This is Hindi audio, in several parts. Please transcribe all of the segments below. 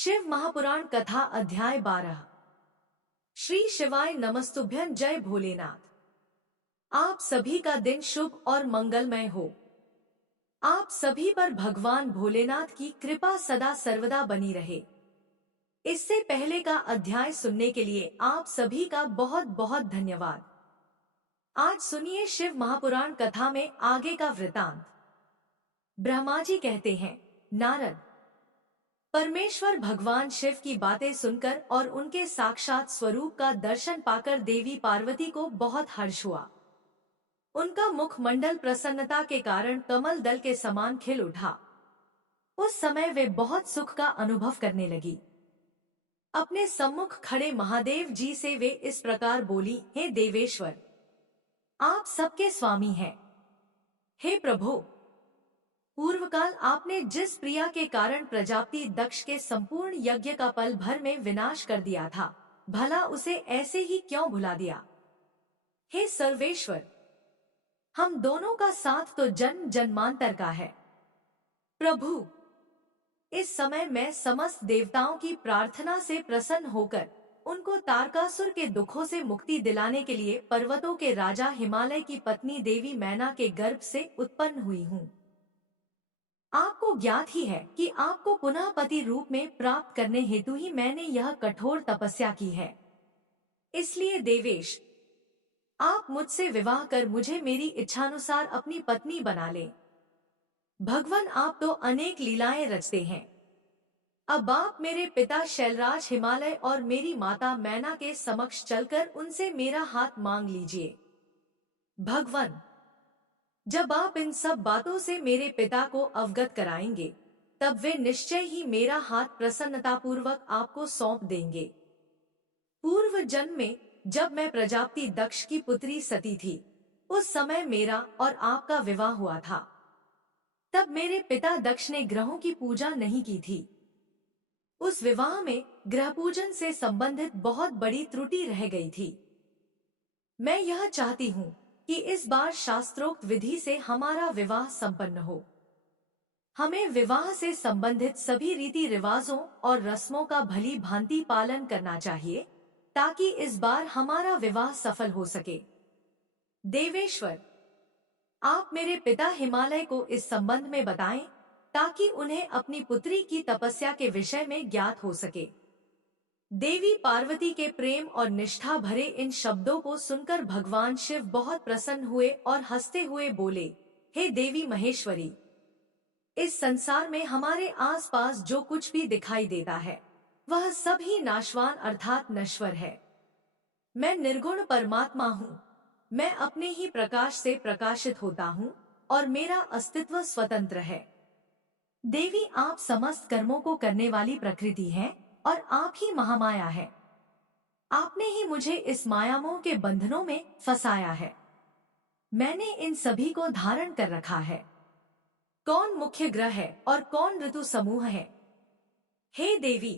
शिव महापुराण कथा अध्याय 12। श्री शिवाय नमस्तुभ्यं। जय भोलेनाथ। आप सभी का दिन शुभ और मंगलमय हो। आप सभी पर भगवान भोलेनाथ की कृपा सदा सर्वदा बनी रहे। इससे पहले का अध्याय सुनने के लिए आप सभी का बहुत बहुत धन्यवाद। आज सुनिए शिव महापुराण कथा में आगे का वृतांत। ब्रह्मा जी कहते हैं, नारद, परमेश्वर भगवान शिव की बातें सुनकर और उनके साक्षात स्वरूप का दर्शन पाकर देवी पार्वती को बहुत हर्ष हुआ। उनका मुखमंडल प्रसन्नता के कारण कमल दल के समान खिल उठा। उस समय वे बहुत सुख का अनुभव करने लगी। अपने सम्मुख खड़े महादेव जी से वे इस प्रकार बोली, हे देवेश्वर, आप सबके स्वामी हैं। हे प्रभु, पूर्वकाल आपने जिस प्रिया के कारण प्रजापति दक्ष के संपूर्ण यज्ञ का पल भर में विनाश कर दिया था, भला उसे ऐसे ही क्यों भुला दिया। हे सर्वेश्वर, हम दोनों का साथ तो जन्म जन्मांतर का है। प्रभु, इस समय मैं समस्त देवताओं की प्रार्थना से प्रसन्न होकर उनको तारकासुर के दुखों से मुक्ति दिलाने के लिए पर्वतों के राजा हिमालय की पत्नी देवी मैना के गर्भ से उत्पन्न हुई हूँ। आपको ज्ञात ही है कि आपको पुनः पति रूप में प्राप्त करने हेतु ही मैंने यह कठोर तपस्या की है। इसलिए देवेश, आप मुझसे विवाह कर मुझे मेरी इच्छानुसार अपनी पत्नी बना ले। भगवान, आप तो अनेक लीलाएं रचते हैं। अब आप मेरे पिता शैलराज हिमालय और मेरी माता मैना के समक्ष चलकर उनसे मेरा हाथ मांग लीजिए। भगवान, जब आप इन सब बातों से मेरे पिता को अवगत कराएंगे, तब वे निश्चय ही मेरा हाथ प्रसन्नतापूर्वक आपको सौंप देंगे। पूर्व जन्म में जब मैं प्रजापति दक्ष की पुत्री सती थी, उस समय मेरा और आपका विवाह हुआ था। तब मेरे पिता दक्ष ने ग्रहों की पूजा नहीं की थी। उस विवाह में ग्रह पूजन से संबंधित बहुत बड़ी त्रुटि रह गई थी। मैं यह चाहती हूँ कि इस बार शास्त्रोक्त विधि से हमारा विवाह संपन्न हो। हमें विवाह से संबंधित सभी रीति रिवाजों और रस्मों का भली भांति पालन करना चाहिए, ताकि इस बार हमारा विवाह सफल हो सके। देवेश्वर, आप मेरे पिता हिमालय को इस संबंध में बताएं, ताकि उन्हें अपनी पुत्री की तपस्या के विषय में ज्ञात हो सके। देवी पार्वती के प्रेम और निष्ठा भरे इन शब्दों को सुनकर भगवान शिव बहुत प्रसन्न हुए और हंसते हुए बोले, हे देवी महेश्वरी, इस संसार में हमारे आसपास जो कुछ भी दिखाई देता है, वह सब ही नाशवान अर्थात नश्वर है। मैं निर्गुण परमात्मा हूँ। मैं अपने ही प्रकाश से प्रकाशित होता हूँ और मेरा अस्तित्व स्वतंत्र है। देवी, आप समस्त कर्मों को करने वाली प्रकृति हैं और आप ही महामाया है। आपने ही मुझे इस मायामोह के बंधनों में फंसाया है। मैंने इन सभी को धारण कर रखा है। कौन मुख्य ग्रह है और कौन ऋतु समूह है। हे देवी,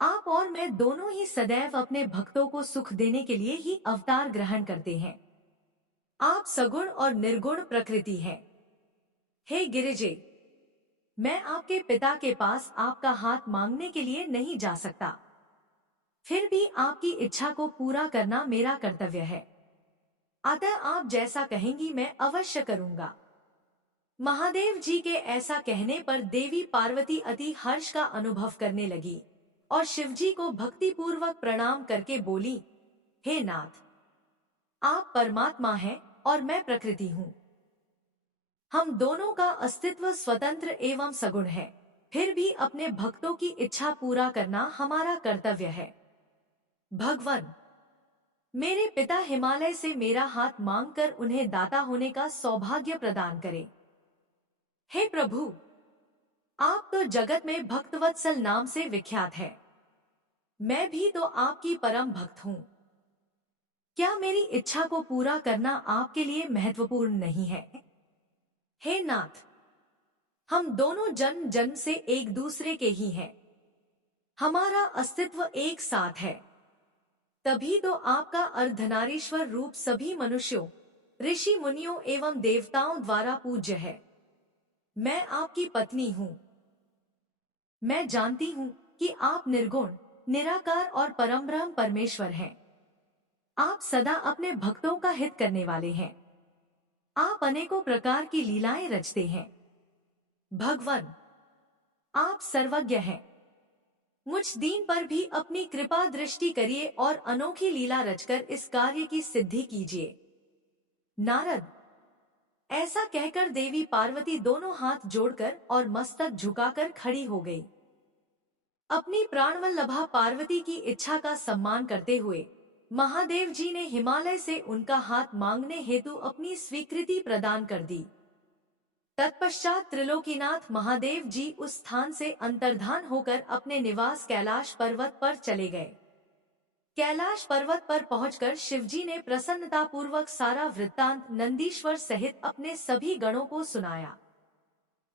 आप और मैं दोनों ही सदैव अपने भक्तों को सुख देने के लिए ही अवतार ग्रहण करते हैं। आप सगुण और निर्गुण प्रकृति हैं। हे गिरिजे, मैं आपके पिता के पास आपका हाथ मांगने के लिए नहीं जा सकता। फिर भी आपकी इच्छा को पूरा करना मेरा कर्तव्य है। अतः आप जैसा कहेंगी मैं अवश्य करूंगा। महादेव जी के ऐसा कहने पर देवी पार्वती अति हर्ष का अनुभव करने लगी और शिवजी को भक्तिपूर्वक प्रणाम करके बोली, हे नाथ, आप परमात्मा हैं और मैं प्रकृति हूँ। हम दोनों का अस्तित्व स्वतंत्र एवं सगुण है। फिर भी अपने भक्तों की इच्छा पूरा करना हमारा कर्तव्य है। भगवान, मेरे पिता हिमालय से मेरा हाथ मांगकर उन्हें दाता होने का सौभाग्य प्रदान करें। हे प्रभु, आप तो जगत में भक्तवत्सल नाम से विख्यात है। मैं भी तो आपकी परम भक्त हूँ। क्या मेरी इच्छा को पूरा करना आपके लिए महत्वपूर्ण नहीं है। हे नाथ, हम दोनों जन्म जन्म से एक दूसरे के ही हैं। हमारा अस्तित्व एक साथ है। तभी तो आपका अर्धनारीश्वर रूप सभी मनुष्यों, ऋषि मुनियों एवं देवताओं द्वारा पूज्य है। मैं आपकी पत्नी हूँ। मैं जानती हूँ कि आप निर्गुण, निराकार और परमब्रह्म परमेश्वर हैं। आप सदा अपने भक्तों का हित करने वाले हैं। आप अनेकों प्रकार की लीलाएं रचते हैं। भगवान, आप सर्वज्ञ हैं। मुझ दीन पर भी अपनी कृपा दृष्टि करिए और अनोखी लीला रचकर इस कार्य की सिद्धि कीजिए। नारद, ऐसा कहकर देवी पार्वती दोनों हाथ जोड़कर और मस्तक झुकाकर खड़ी हो गई। अपनी प्राणवल्लभा पार्वती की इच्छा का सम्मान करते हुए महादेव जी ने हिमालय से उनका हाथ मांगने हेतु अपनी स्वीकृति प्रदान कर दी। तत्पश्चात त्रिलोकीनाथ महादेव जी उस स्थान से अंतर्धान होकर अपने निवास कैलाश पर्वत पर चले गए। कैलाश पर्वत पर पहुंचकर शिवजी ने प्रसन्नतापूर्वक सारा वृत्तांत नंदीश्वर सहित अपने सभी गणों को सुनाया।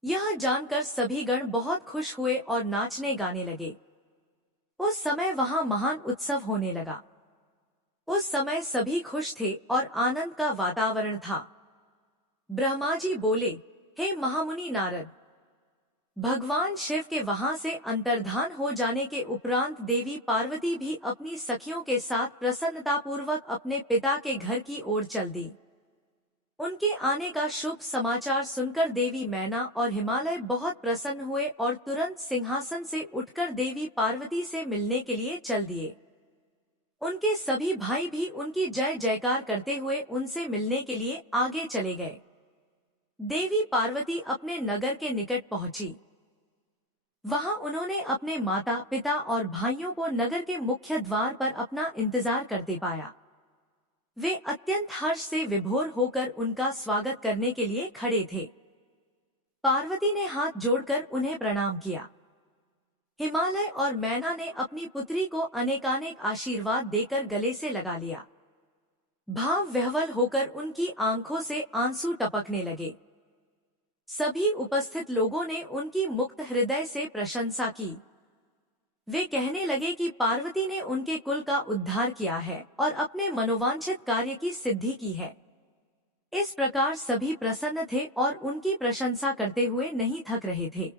यह जानकर सभी गण बहुत खुश हुए और नाचने गाने लगे। उस समय वहां महान उत्सव होने लगा। उस समय सभी खुश थे और आनंद का वातावरण था। ब्रह्मा जी बोले, हे महामुनि नारद, भगवान शिव के वहां से अंतर्धान हो जाने के उपरांत देवी पार्वती भी अपनी सखियों के साथ प्रसन्नतापूर्वक अपने पिता के घर की ओर चल दी। उनके आने का शुभ समाचार सुनकर देवी मैना और हिमालय बहुत प्रसन्न हुए और तुरंत सिंहासन से उठकर देवी पार्वती से मिलने के लिए चल दिए। उनके सभी भाई भी उनकी जय जयकार करते हुए उनसे मिलने के लिए आगे चले गए। देवी पार्वती अपने नगर के निकट पहुंची। वहां उन्होंने अपने माता पिता और भाइयों को नगर के मुख्य द्वार पर अपना इंतजार करते पाया। वे अत्यंत हर्ष से विभोर होकर उनका स्वागत करने के लिए खड़े थे। पार्वती ने हाथ जोड़कर उन्हें प्रणाम किया। हिमालय और मैना ने अपनी पुत्री को अनेकानेक आशीर्वाद देकर गले से लगा लिया। भाव विह्वल होकर उनकी आंखों से आंसू टपकने लगे। सभी उपस्थित लोगों ने उनकी मुक्त हृदय से प्रशंसा की। वे कहने लगे कि पार्वती ने उनके कुल का उद्धार किया है और अपने मनोवांछित कार्य की सिद्धि की है। इस प्रकार सभी प्रसन्न थे और उनकी प्रशंसा करते हुए नहीं थक रहे थे।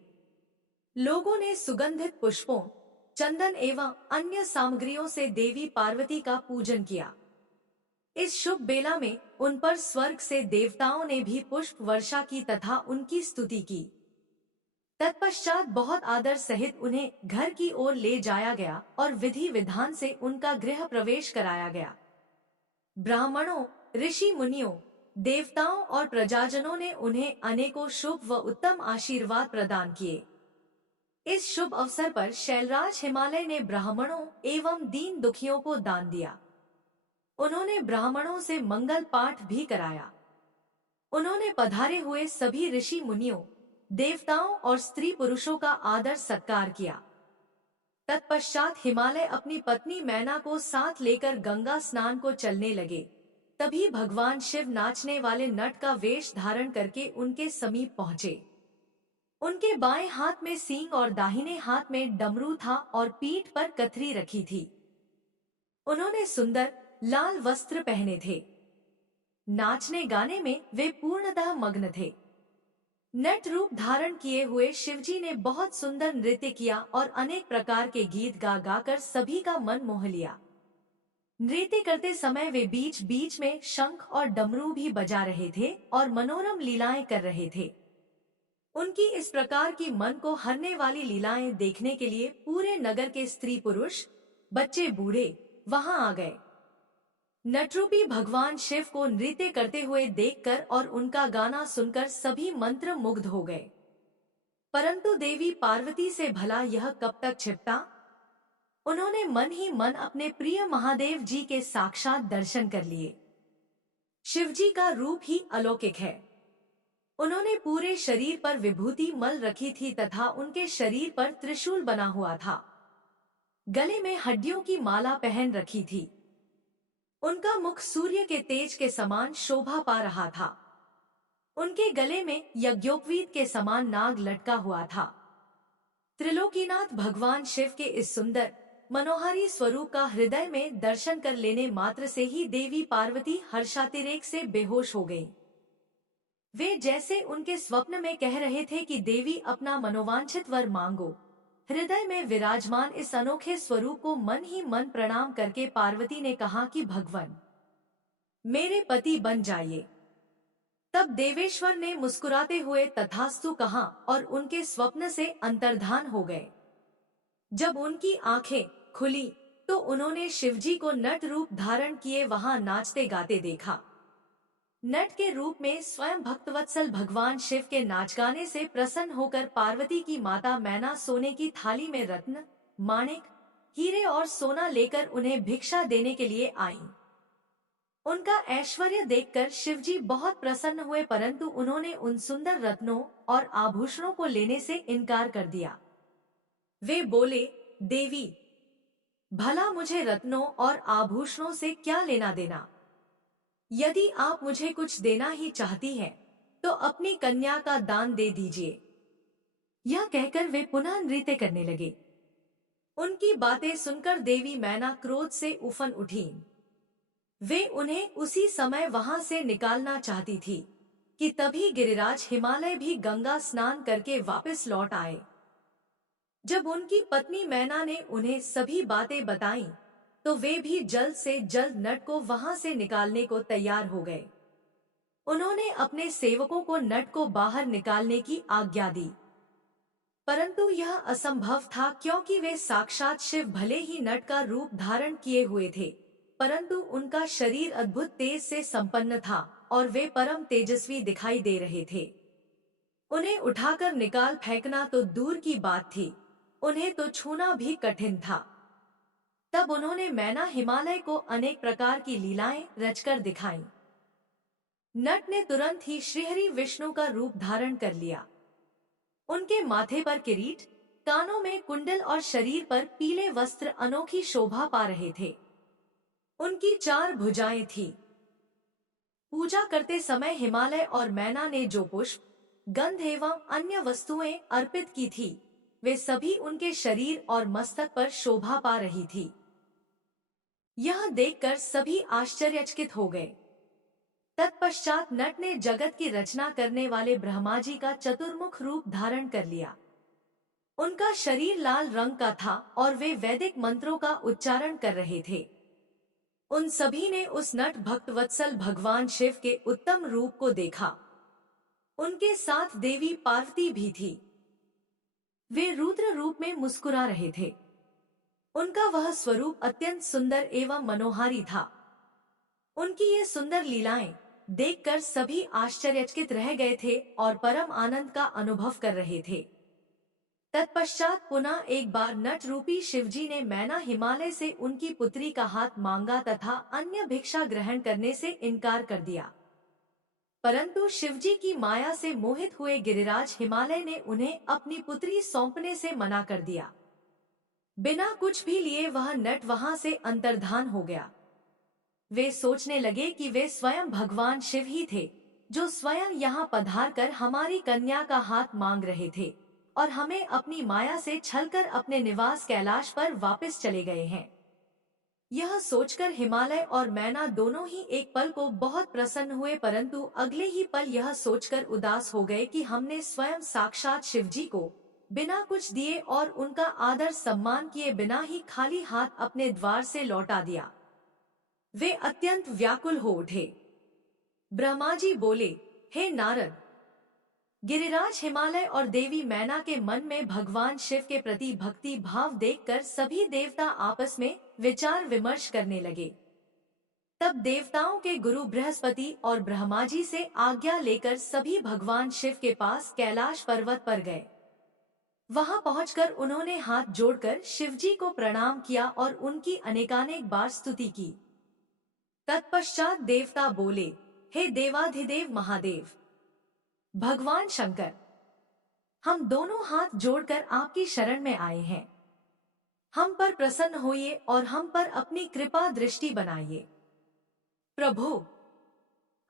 लोगों ने सुगंधित पुष्पों, चंदन एवं अन्य सामग्रियों से देवी पार्वती का पूजन किया। इस शुभ बेला में उन पर स्वर्ग से देवताओं ने भी पुष्प वर्षा की तथा उनकी स्तुति की। तत्पश्चात बहुत आदर सहित उन्हें घर की ओर ले जाया गया और विधि विधान से उनका गृह प्रवेश कराया गया। ब्राह्मणों, ऋषि मुनियों, देवताओं और प्रजाजनों ने उन्हें अनेकों शुभ व उत्तम आशीर्वाद प्रदान किए। इस शुभ अवसर पर शैलराज हिमालय ने ब्राह्मणों एवं दीन दुखियों को दान दिया। उन्होंने ब्राह्मणों से मंगल पाठ भी कराया। उन्होंने पधारे हुए सभी ऋषि मुनियों, देवताओं और स्त्री पुरुषों का आदर सत्कार किया। तत्पश्चात हिमालय अपनी पत्नी मैना को साथ लेकर गंगा स्नान को चलने लगे। तभी भगवान शिव नाचने वाले नट का वेश धारण करके उनके समीप पहुँचे। उनके बाएं हाथ में सींग और दाहिने हाथ में डमरू था और पीठ पर कथरी रखी थी। उन्होंने सुंदर लाल वस्त्र पहने थे। नाचने गाने में वे पूर्णतः मग्न थे। नट रूप धारण किए हुए शिवजी ने बहुत सुंदर नृत्य किया और अनेक प्रकार के गीत गा गाकर सभी का मन मोह लिया। नृत्य करते समय वे बीच बीच में शंख और डमरू भी बजा रहे थे और मनोरम लीलाएं कर रहे थे। उनकी इस प्रकार की मन को हरने वाली लीलाएं देखने के लिए पूरे नगर के स्त्री पुरुष, बच्चे बूढ़े वहां आ गए। नटरूपी भगवान शिव को नृत्य करते हुए देखकर और उनका गाना सुनकर सभी मंत्र मुग्ध हो गए। परंतु देवी पार्वती से भला यह कब तक छिपता? उन्होंने मन ही मन अपने प्रिय महादेव जी के साक्षात दर्शन कर लिए। शिवजी का रूप ही अलौकिक है। उन्होंने पूरे शरीर पर विभूति मल रखी थी तथा उनके शरीर पर त्रिशूल बना हुआ था। गले में हड्डियों की माला पहन रखी थी। उनका मुख सूर्य के तेज के समान शोभा पा रहा था। उनके गले में यज्ञोपवीत के समान नाग लटका हुआ था। त्रिलोकीनाथ भगवान शिव के इस सुंदर मनोहारी स्वरूप का हृदय में दर्शन कर लेने मात्र से ही देवी पार्वती हर्षातिरेक से बेहोश हो गई। वे जैसे उनके स्वप्न में कह रहे थे कि देवी अपना मनोवांछित वर मांगो। हृदय में विराजमान इस अनोखे स्वरूप को मन ही मन प्रणाम करके पार्वती ने कहा कि भगवान, मेरे पति बन जाइए। तब देवेश्वर ने मुस्कुराते हुए तथास्तु कहा और उनके स्वप्न से अंतर्धान हो गए। जब उनकी आंखें खुली तो उन्होंने शिवजी को नट रूप धारण किए वहां नाचते गाते देखा। नट के रूप में स्वयं भक्तवत्सल भगवान शिव के नाच गाने से प्रसन्न होकर पार्वती की माता मैना सोने की थाली में रत्न, माणिक, हीरे और सोना लेकर उन्हें भिक्षा देने के लिए आईं। उनका ऐश्वर्य देखकर शिवजी बहुत प्रसन्न हुए, परंतु उन्होंने उन सुंदर रत्नों और आभूषणों को लेने से इनकार कर दिया। वे बोले, देवी, भला मुझे रत्नों और आभूषणों से क्या लेना देना? यदि आप मुझे कुछ देना ही चाहती हैं, तो अपनी कन्या का दान दे दीजिए। यह कहकर वे पुनः नृत्य करने लगे। उनकी बातें सुनकर देवी मैना क्रोध से उफन उठी। वे उन्हें उसी समय वहां से निकालना चाहती थी कि तभी गिरिराज हिमालय भी गंगा स्नान करके वापस लौट आए। जब उनकी पत्नी मैना ने उन्हें सभी बातें बताईं, तो वे भी जल्द से जल्द नट को वहां से निकालने को तैयार हो गए। उन्होंने अपने सेवकों को नट को बाहर निकालने की आज्ञा दी, परंतु यह असंभव था क्योंकि वे साक्षात शिव भले ही नट का रूप धारण किए हुए थे, परंतु उनका शरीर अद्भुत तेज से संपन्न था और वे परम तेजस्वी दिखाई दे रहे थे। उन्हें उठाकर निकाल फेंकना तो दूर की बात थी, उन्हें तो छूना भी कठिन था। तब उन्होंने मैना हिमालय को अनेक प्रकार की लीलाएं रचकर दिखाईं। नट ने तुरंत ही श्रीहरि विष्णु का रूप धारण कर लिया। उनके माथे पर किरीट, कानों में कुंडल और शरीर पर पीले वस्त्र अनोखी शोभा पा रहे थे। उनकी 4 भुजाएं थी। पूजा करते समय हिमालय और मैना ने जो पुष्प, गंध एवं अन्य वस्तुएं अर्पित की थी, वे सभी उनके शरीर और मस्तक पर शोभा पा रही थी। यह देखकर सभी आश्चर्यचकित हो गए। तत्पश्चात नट ने जगत की रचना करने वाले ब्रह्मा जी का चतुर्मुख रूप धारण कर लिया। उनका शरीर लाल रंग का था और वे वैदिक मंत्रों का उच्चारण कर रहे थे। उन सभी ने उस नट भक्तवत्सल भगवान शिव के उत्तम रूप को देखा। उनके साथ देवी पार्वती भी थी। वे रुद्र रूप में मुस्कुरा रहे थे। उनका वह स्वरूप अत्यंत सुंदर एवं मनोहारी था। उनकी ये सुंदर लीलाएं देखकर सभी आश्चर्यचकित रह गए थे और परम आनंद का अनुभव कर रहे थे। तत्पश्चात पुनः एक बार नट रूपी शिवजी ने मैना हिमालय से उनकी पुत्री का हाथ मांगा तथा अन्य भिक्षा ग्रहण करने से इनकार कर दिया, परंतु शिवजी की माया से मोहित हुए गिरिराज हिमालय ने उन्हें अपनी पुत्री सौंपने से मना कर दिया। बिना कुछ भी लिए वह नट वहां से अंतर्धान हो गया। वे सोचने लगे कि वे स्वयं भगवान शिव ही थे, जो स्वयं यहाँ पधार कर हमारी कन्या का हाथ मांग रहे थे और हमें अपनी माया से छलकर अपने निवास कैलाश पर वापस चले गए हैं। यह सोचकर हिमालय और मैना दोनों ही एक पल को बहुत प्रसन्न हुए, परंतु अगले ही पल यह सोचकर उदास हो गए कि हमने स्वयं साक्षात शिवजी को बिना कुछ दिए और उनका आदर सम्मान किए बिना ही खाली हाथ अपने द्वार से लौटा दिया। वे अत्यंत व्याकुल हो उठे। ब्रह्मा जी बोले, हे नारद, गिरिराज हिमालय और देवी मैना के मन में भगवान शिव के प्रति भक्ति भाव देखकर सभी देवता आपस में विचार विमर्श करने लगे। तब देवताओं के गुरु बृहस्पति और ब्रह्मा जी से आज्ञा लेकर सभी भगवान शिव के पास कैलाश पर्वत पर गए। वहां पहुंचकर उन्होंने हाथ जोड़कर शिवजी को प्रणाम किया और उनकी अनेकानेक बार स्तुति की। तत्पश्चात देवता बोले, हे देवाधिदेव महादेव, भगवान शंकर, हम दोनों हाथ जोड़कर आपकी शरण में आए हैं। हम पर प्रसन्न होइए और हम पर अपनी कृपा दृष्टि बनाइए। प्रभु,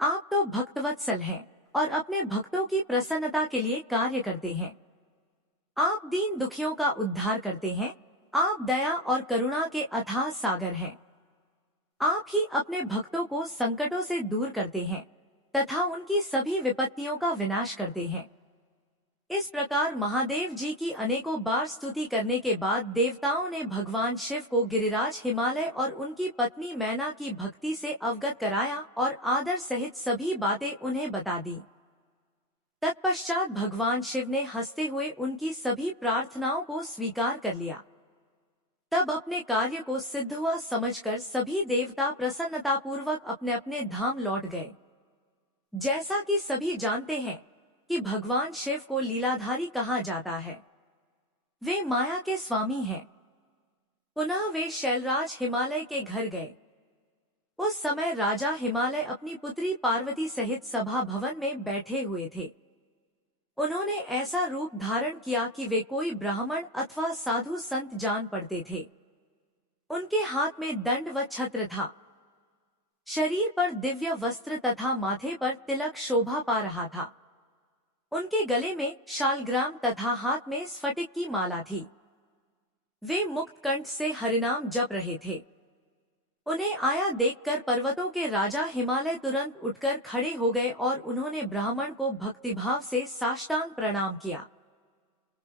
आप तो भक्तवत्सल हैं और अपने भक्तों की प्रसन्नता के लिए कार्य करते हैं। आप दीन दुखियों का उद्धार करते हैं। आप दया और करुणा के अथाह सागर हैं। आप ही अपने भक्तों को संकटों से दूर करते हैं तथा उनकी सभी विपत्तियों का विनाश करते हैं। इस प्रकार महादेव जी की अनेकों बार स्तुति करने के बाद देवताओं ने भगवान शिव को गिरिराज हिमालय और उनकी पत्नी मैना की भक्ति से अवगत कराया और आदर सहित सभी बातें उन्हें बता दी। तत्पश्चात भगवान शिव ने हंसते हुए उनकी सभी प्रार्थनाओं को स्वीकार कर लिया। तब अपने कार्य को सिद्ध हुआ समझकर सभी देवता प्रसन्नतापूर्वक अपने अपने धाम लौट गए। जैसा कि सभी जानते हैं कि भगवान शिव को लीलाधारी कहा जाता है। वे माया के स्वामी हैं। पुनः वे शैलराज हिमालय के घर गए। उस समय राजा हिमालय अपनी पुत्री पार्वती सहित सभा भवन में बैठे हुए थे। उन्होंने ऐसा रूप धारण किया कि वे कोई ब्राह्मण अथवा साधु संत जान पड़ते थे। उनके हाथ में दंड व छत्र था। शरीर पर दिव्य वस्त्र तथा माथे पर तिलक शोभा पा रहा था। उनके गले में शालग्राम तथा हाथ में स्फटिक की माला थी। वे मुक्त कंठ से हरिनाम जप रहे थे। उन्हें आया देखकर पर्वतों के राजा हिमालय तुरंत उठकर खड़े हो गए और उन्होंने ब्राह्मण को भक्तिभाव से साष्टांग प्रणाम किया।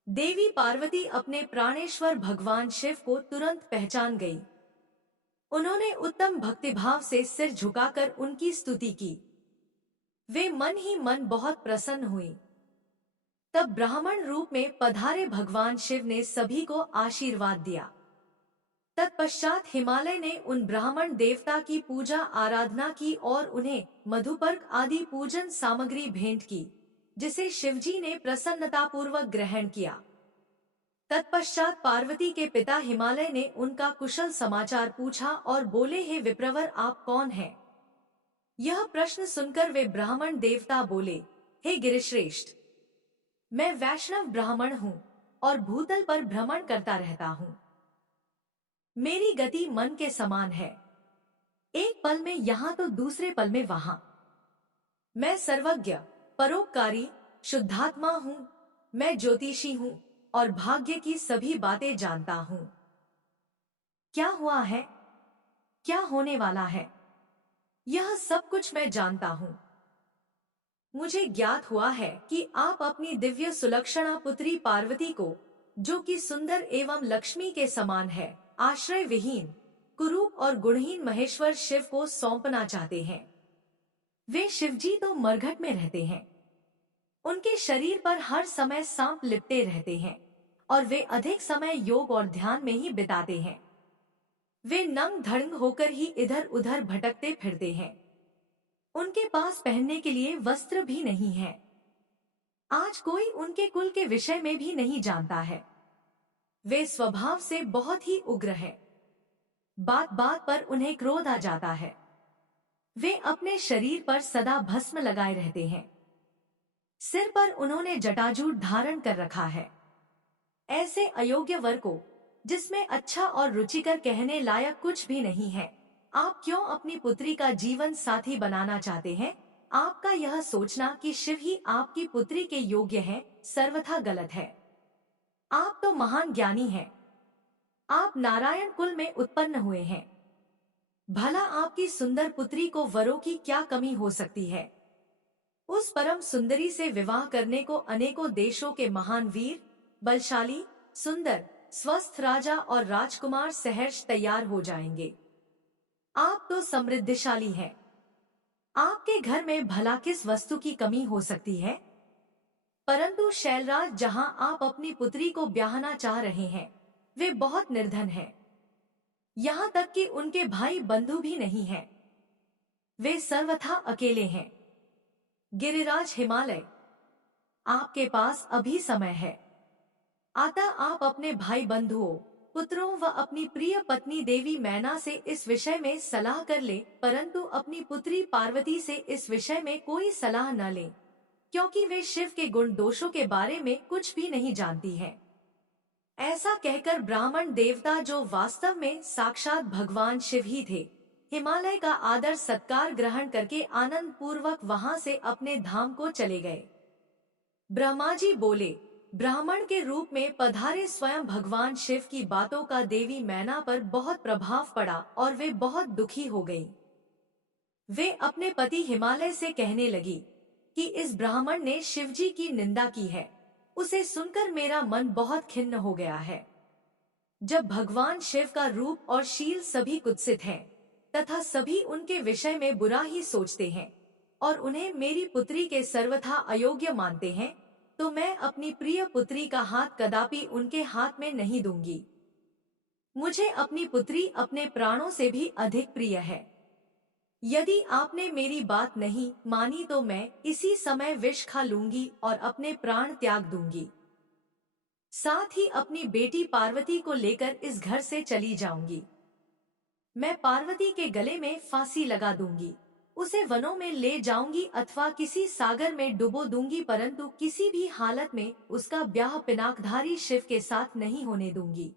देवी पार्वती अपने प्राणेश्वर भगवान शिव को तुरंत पहचान गई। उन्होंने उत्तम भक्तिभाव से सिर झुकाकर उनकी स्तुति की। वे मन ही मन बहुत प्रसन्न हुई। तब ब्राह्मण रूप में पधारे भगवान शिव ने सभी को आशीर्वाद दिया। तत्पश्चात हिमालय ने उन ब्राह्मण देवता की पूजा आराधना की और उन्हें मधुपर्क आदि पूजन सामग्री भेंट की, जिसे शिवजी ने प्रसन्नतापूर्वक ग्रहण किया। तत्पश्चात पार्वती के पिता हिमालय ने उनका कुशल समाचार पूछा और बोले, हे विप्रवर, आप कौन हैं? यह प्रश्न सुनकर वे ब्राह्मण देवता बोले, हे गिरिश्रेष्ठ, मैं वैष्णव ब्राह्मण हूँ और भूतल पर भ्रमण करता रहता हूँ। मेरी गति मन के समान है, एक पल में यहाँ तो दूसरे पल में वहां। मैं सर्वज्ञ, परोपकारी, शुद्धात्मा हूँ। मैं ज्योतिषी हूँ और भाग्य की सभी बातें जानता हूँ। क्या हुआ है, क्या होने वाला है, यह सब कुछ मैं जानता हूँ। मुझे ज्ञात हुआ है कि आप अपनी दिव्य सुलक्षणा पुत्री पार्वती को, जो कि सुंदर एवं लक्ष्मी के समान है, आश्रय विहीन, कुरूप और गुणहीन महेश्वर शिव को सौंपना चाहते हैं। वे शिवजी तो मरघट में रहते हैं। उनके शरीर पर हर समय सांप लिपटे रहते हैं और वे अधिक समय योग और ध्यान में ही बिताते हैं। वे नंग धड़ंग होकर ही इधर उधर भटकते फिरते हैं। उनके पास पहनने के लिए वस्त्र भी नहीं है। आज कोई उनके कुल के विषय में भी नहीं जानता है। वे स्वभाव से बहुत ही उग्र है। बात बात पर उन्हें क्रोध आ जाता है। वे अपने शरीर पर सदा भस्म लगाए रहते हैं। सिर पर उन्होंने जटाजूट धारण कर रखा है। ऐसे अयोग्य वर को, जिसमें अच्छा और रुचिकर कहने लायक कुछ भी नहीं है, आप क्यों अपनी पुत्री का जीवन साथी बनाना चाहते हैं? आपका यह सोचना कि शिव ही आपकी पुत्री के योग्य है, सर्वथा गलत है। आप तो महान ज्ञानी हैं। आप नारायण कुल में उत्पन्न हुए हैं। भला आपकी सुंदर पुत्री को वरों की क्या कमी हो सकती है? उस परम सुंदरी से विवाह करने को अनेकों देशों के महान वीर, बलशाली, सुंदर, स्वस्थ राजा और राजकुमार सहर्ष तैयार हो जाएंगे। आप तो समृद्धिशाली हैं। आपके घर में भला किस वस्तु की कमी हो सकती है? परंतु शैलराज, जहां आप अपनी पुत्री को ब्याहना चाह रहे हैं, वे बहुत निर्धन हैं। यहाँ तक कि उनके भाई बंधु भी नहीं हैं। वे सर्वथा अकेले हैं। गिरिराज हिमालय, आपके पास अभी समय है। अतः आप अपने भाई बंधुओं, पुत्रों व अपनी प्रिय पत्नी देवी मैना से इस विषय में सलाह कर ले, परंतु अपनी पुत्री पार्वती से इस विषय में कोई सलाह न ले, क्योंकि वे शिव के गुण दोषों के बारे में कुछ भी नहीं जानती हैं। ऐसा कहकर ब्राह्मण देवता, जो वास्तव में साक्षात भगवान शिव ही थे, हिमालय का आदर सत्कार ग्रहण करके आनंद पूर्वक वहां से अपने धाम को चले गए। ब्रह्मा जी बोले, ब्राह्मण के रूप में पधारे स्वयं भगवान शिव की बातों का देवी मैना पर बहुत प्रभाव पड़ा और वे बहुत दुखी हो गई। वे अपने पति हिमालय से कहने लगी कि इस ब्राह्मण ने शिवजी की निंदा की है, उसे सुनकर मेरा मन बहुत खिन्न हो गया है। जब भगवान शिव का रूप और शील सभी कुत्सित हैं, तथा सभी उनके विषय में बुरा ही सोचते हैं और उन्हें मेरी पुत्री के सर्वथा अयोग्य मानते हैं, तो मैं अपनी प्रिय पुत्री का हाथ कदापि उनके हाथ में नहीं दूंगी। मुझे अपनी पुत्री अपने प्राणों से भी अधिक प्रिय है। यदि आपने मेरी बात नहीं मानी तो मैं इसी समय विष खा लूंगी और अपने प्राण त्याग दूंगी। साथ ही अपनी बेटी पार्वती को लेकर इस घर से चली जाऊंगी। मैं पार्वती के गले में फांसी लगा दूंगी, उसे वनों में ले जाऊंगी अथवा किसी सागर में डुबो दूंगी, परंतु किसी भी हालत में उसका ब्याह पिनाकधारी शिव के साथ नहीं होने दूंगी।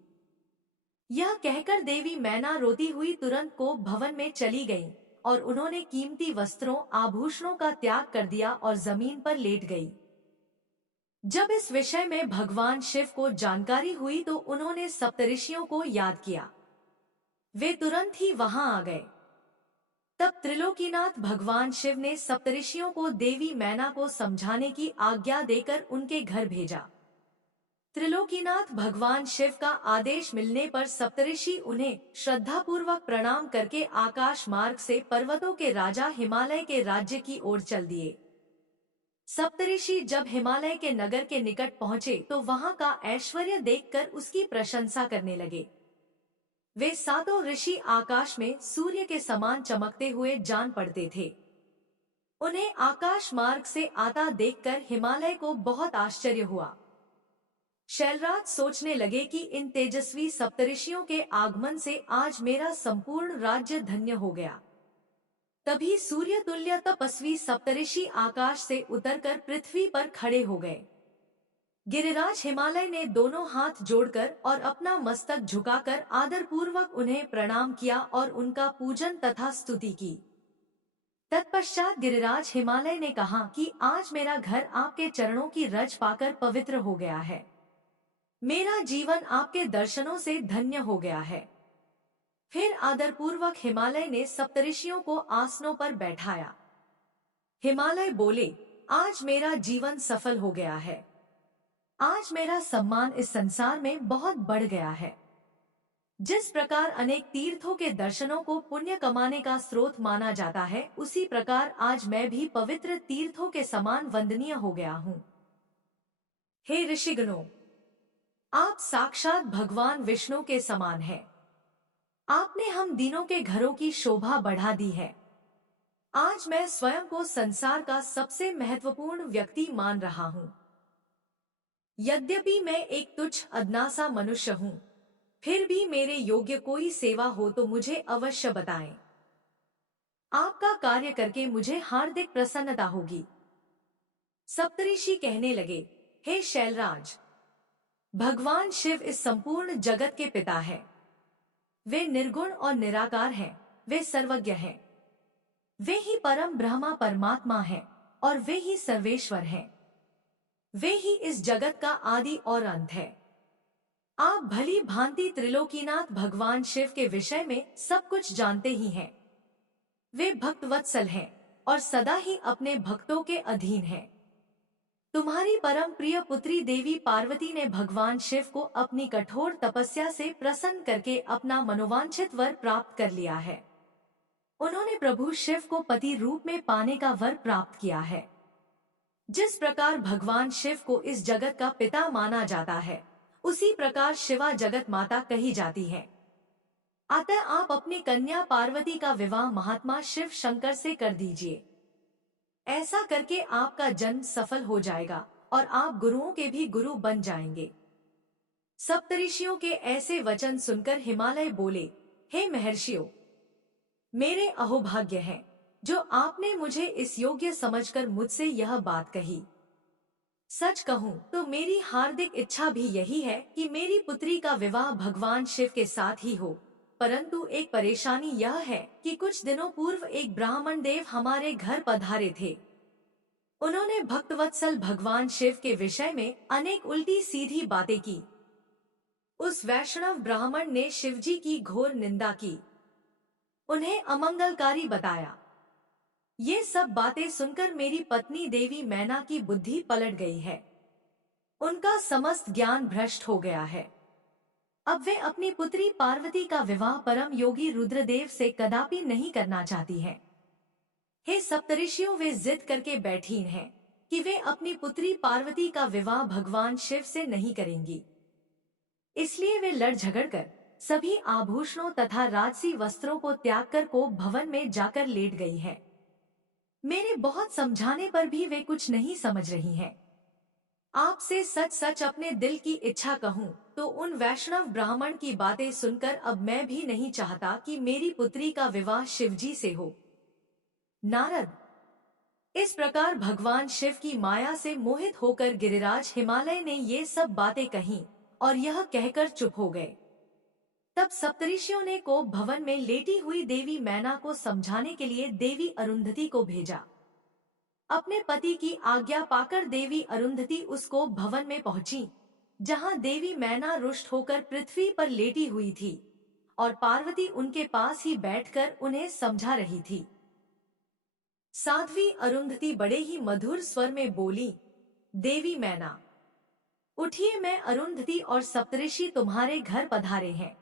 यह कहकर देवी मैना रोती हुई तुरंत को भवन में चली गईं और उन्होंने कीमती वस्त्रों आभूषणों का त्याग कर दिया और जमीन पर लेट गई। जब इस विषय में भगवान शिव को जानकारी हुई तो उन्होंने सप्तऋषियों को याद किया। वे तुरंत ही वहां आ गए। तब त्रिलोकीनाथ भगवान शिव ने सप्तऋषियों को देवी मैना को समझाने की आज्ञा देकर उनके घर भेजा। त्रिलोकीनाथ भगवान शिव का आदेश मिलने पर सप्तऋषि उन्हें श्रद्धापूर्वक प्रणाम करके आकाश मार्ग से पर्वतों के राजा हिमालय के राज्य की ओर चल दिए। सप्तऋषि जब हिमालय के नगर के निकट पहुंचे तो वहां का ऐश्वर्य देखकर उसकी प्रशंसा करने लगे। वे सातों ऋषि आकाश में सूर्य के समान चमकते हुए जान पड़ते थे। उन्हें आकाश मार्ग से आता देखकर हिमालय को बहुत आश्चर्य हुआ। शैलराज सोचने लगे कि इन तेजस्वी सप्तऋषियों के आगमन से आज मेरा संपूर्ण राज्य धन्य हो गया। तभी सूर्य तुल्य तपस्वी सप्तऋषि आकाश से उतरकर पृथ्वी पर खड़े हो गए। गिरिराज हिमालय ने दोनों हाथ जोड़कर और अपना मस्तक झुकाकर आदरपूर्वक उन्हें प्रणाम किया और उनका पूजन तथा स्तुति की। तत्पश्चात गिरिराज हिमालय ने कहा कि आज मेरा घर आपके चरणों की रज पाकर पवित्र हो गया है। मेरा जीवन आपके दर्शनों से धन्य हो गया है। फिर आदरपूर्वक हिमालय ने सप्तऋषियों को आसनों पर बैठाया। हिमालय बोले, आज मेरा जीवन सफल हो गया है। आज मेरा सम्मान इस संसार में बहुत बढ़ गया है। जिस प्रकार अनेक तीर्थों के दर्शनों को पुण्य कमाने का स्रोत माना जाता है, उसी प्रकार आज मैं भी पवित्र तीर्थों के समान वंदनीय हो गया हूँ। हे ऋषिगणों, आप साक्षात भगवान विष्णु के समान हैं। आपने हम दीनों के घरों की शोभा बढ़ा दी है। आज मैं स्वयं को संसार का सबसे महत्वपूर्ण व्यक्ति मान रहा हूँ। यद्यपि मैं एक तुच्छ अदना सा मनुष्य हूँ, फिर भी मेरे योग्य कोई सेवा हो तो मुझे अवश्य बताएं। आपका कार्य करके मुझे हार्दिक प्रसन्नता होगी। सप्तऋषि कहने लगे, हे शैलराज, भगवान शिव इस संपूर्ण जगत के पिता हैं। वे निर्गुण और निराकार हैं, वे सर्वज्ञ हैं। वे ही परम ब्रह्मा परमात्मा हैं और वे ही सर्वेश्वर हैं। वे ही इस जगत का आदि और अंत है। आप भली भांति त्रिलोकीनाथ भगवान शिव के विषय में सब कुछ जानते ही हैं। वे भक्तवत्सल हैं और सदा ही अपने भक्तों के अधीन हैं। तुम्हारी परम प्रिय पुत्री देवी पार्वती ने भगवान शिव को अपनी कठोर तपस्या से प्रसन्न करके अपना मनोवांछित वर प्राप्त कर लिया है। उन्होंने प्रभु शिव को पति रूप में पाने का वर प्राप्त किया है। जिस प्रकार भगवान शिव को इस जगत का पिता माना जाता है, उसी प्रकार शिवा जगत माता कही जाती है। अतः आप अपनी कन्या पार्वती का विवाह महात्मा शिव शंकर से कर दीजिए। ऐसा करके आपका जन्म सफल हो जाएगा और आप गुरुओं के भी गुरु बन जाएंगे। सप्तऋषियों के ऐसे वचन सुनकर हिमालय बोले, हे महर्षियों, मेरे अहोभाग्य हैं जो आपने मुझे इस योग्य समझकर मुझसे यह बात कही। सच कहूँ तो मेरी हार्दिक इच्छा भी यही है कि मेरी पुत्री का विवाह भगवान शिव के साथ ही हो, परंतु एक परेशानी यह है कि कुछ दिनों पूर्व एक ब्राह्मण देव हमारे घर पधारे थे। उन्होंने भक्तवत्सल भगवान शिव के विषय में अनेक उल्टी सीधी बातें की। उस वैष्णव ब्राह्मण ने शिवजी की घोर निंदा की, उन्हें अमंगलकारी बताया। ये सब बातें सुनकर मेरी पत्नी देवी मैना की बुद्धि पलट गई है। उनका समस्त ज्ञान भ्रष्ट हो गया है। अब वे अपनी पुत्री पार्वती का विवाह परम योगी रुद्रदेव से कदापि नहीं करना चाहती हैं। हे सप्तऋषियों, वे जिद करके बैठी हैं कि वे अपनी पुत्री पार्वती का विवाह भगवान शिव से नहीं करेंगी। इसलिए वे लड़ झगड़ कर सभी आभूषणों तथा राजसी वस्त्रों को त्याग कर कोप भवन में जाकर लेट गई है। मेरे बहुत समझाने पर भी वे कुछ नहीं समझ रही हैं। आपसे सच सच अपने दिल की इच्छा कहूँ तो उन वैष्णव ब्राह्मण की बातें सुनकर अब मैं भी नहीं चाहता कि मेरी पुत्री का विवाह शिवजी से हो। नारद, इस प्रकार भगवान शिव की माया से मोहित होकर गिरिराज हिमालय ने ये सब बातें कहीं और यह कहकर चुप हो गए। तब सप्तऋषियों ने कोप भवन में लेटी हुई देवी मैना को समझाने के लिए देवी अरुंधति को भेजा। अपने पति की आज्ञा पाकर देवी अरुंधति उस कोप भवन में पहुंची, जहां देवी मैना रुष्ट होकर पृथ्वी पर लेटी हुई थी और पार्वती उनके पास ही बैठकर उन्हें समझा रही थी। साध्वी अरुंधति बड़े ही मधुर स्वर में बोली, देवी मैना, उठिए, मैं अरुंधति और सप्तऋषि तुम्हारे घर पधारे हैं।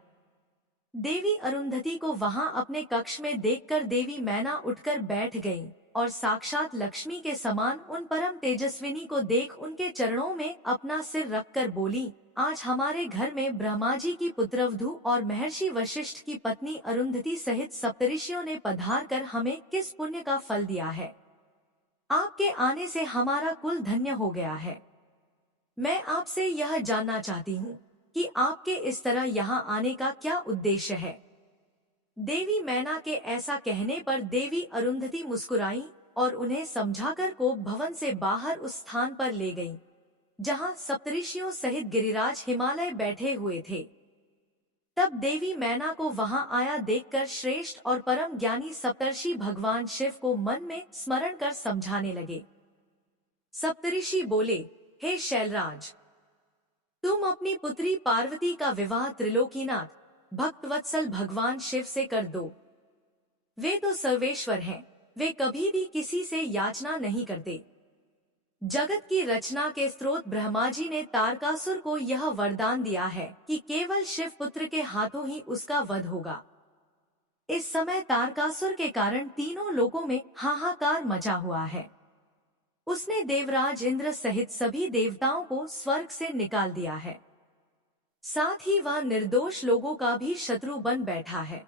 देवी अरुंधति को वहां अपने कक्ष में देखकर देवी मैना उठकर बैठ गई और साक्षात लक्ष्मी के समान उन परम तेजस्विनी को देख उनके चरणों में अपना सिर रखकर बोली, आज हमारे घर में ब्रह्मा जी की पुत्रवधू और महर्षि वशिष्ठ की पत्नी अरुंधति सहित सप्तऋषियों ने पधार कर हमें किस पुण्य का फल दिया है। आपके आने से हमारा कुल धन्य हो गया है। मैं आपसे यह जानना चाहती हूँ कि आपके इस तरह यहाँ आने का क्या उद्देश्य है। देवी मैना के ऐसा कहने पर देवी अरुंधति मुस्कुराई और उन्हें समझाकर कोप भवन से बाहर उस स्थान पर ले गई, जहाँ सप्तऋषियों सहित गिरिराज हिमालय बैठे हुए थे। तब देवी मैना को वहां आया देखकर श्रेष्ठ और परम ज्ञानी सप्तर्षि भगवान शिव को मन में स्मरण कर समझाने लगे। सप्तऋषि बोले, हे शैलराज, तुम अपनी पुत्री पार्वती का विवाह त्रिलोकीनाथ भक्तवत्सल भगवान शिव से कर दो। वे तो सर्वेश्वर हैं, वे कभी भी किसी से याचना नहीं करते। जगत की रचना के स्रोत ब्रह्मा जी ने तारकासुर को यह वरदान दिया है कि केवल शिव पुत्र के हाथों ही उसका वध होगा। इस समय तारकासुर के कारण तीनों लोकों में हाहाकार मचा हुआ है। उसने देवराज इंद्र सहित सभी देवताओं को स्वर्ग से निकाल दिया है। साथ ही वह निर्दोष लोगों का भी शत्रु बन बैठा है।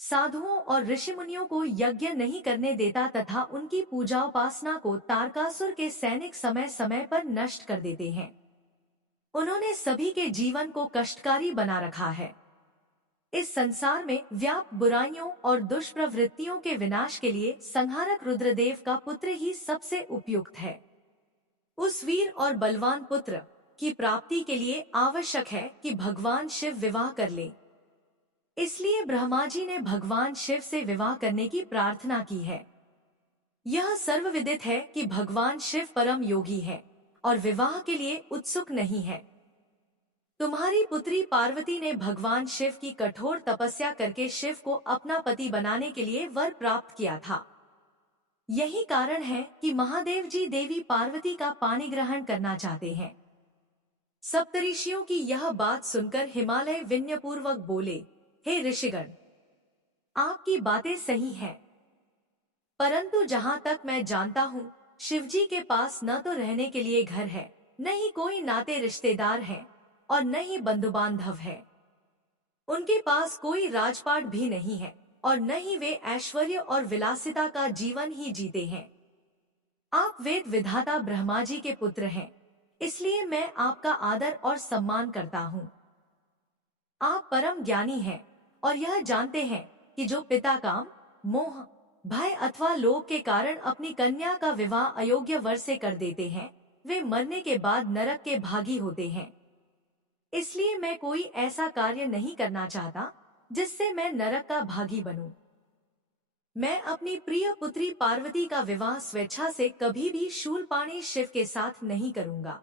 साधुओं और ऋषिमुनियों को यज्ञ नहीं करने देता तथा उनकी पूजा उपासना को तारकासुर के सैनिक समय समय पर नष्ट कर देते हैं। उन्होंने सभी के जीवन को कष्टकारी बना रखा है। इस संसार में व्याप्त बुराइयों और दुष्प्रवृत्तियों के विनाश के लिए संहारक रुद्रदेव का पुत्र ही सबसे उपयुक्त है। उस वीर और बलवान पुत्र की प्राप्ति के लिए आवश्यक है कि भगवान शिव विवाह कर ले। इसलिए ब्रह्मा जी ने भगवान शिव से विवाह करने की प्रार्थना की है। यह सर्वविदित है कि भगवान शिव परम योगी है और विवाह के लिए उत्सुक नहीं है। तुम्हारी पुत्री पार्वती ने भगवान शिव की कठोर तपस्या करके शिव को अपना पति बनाने के लिए वर प्राप्त किया था। यही कारण है कि महादेव जी देवी पार्वती का पानी ग्रहण करना चाहते हैं। सप्तऋषियों की यह बात सुनकर हिमालय विनयपूर्वक बोले, हे ऋषिगण, आपकी बातें सही हैं, परंतु जहाँ तक मैं जानता हूँ, शिवजी के पास न तो रहने के लिए घर है, न ही कोई नाते रिश्तेदार हैं और न ही बंधु बांधव है। उनके पास कोई राजपाट भी नहीं है और न ही वे ऐश्वर्य और विलासिता का जीवन ही जीते हैं। आप वेद विधाता ब्रह्मा जी के पुत्र हैं, इसलिए मैं आपका आदर और सम्मान करता हूँ। आप परम ज्ञानी हैं और यह जानते हैं कि जो पिता काम, मोह, भय अथवा लोभ के कारण अपनी कन्या का विवाह अयोग्य वर से कर देते हैं, वे मरने के बाद नरक के भागी होते हैं। इसलिए मैं कोई ऐसा कार्य नहीं करना चाहता जिससे मैं नरक का भागी बनूं। मैं अपनी प्रिय पुत्री पार्वती का विवाह स्वेच्छा से कभी भी शूलपाणी शिव के साथ नहीं करूंगा।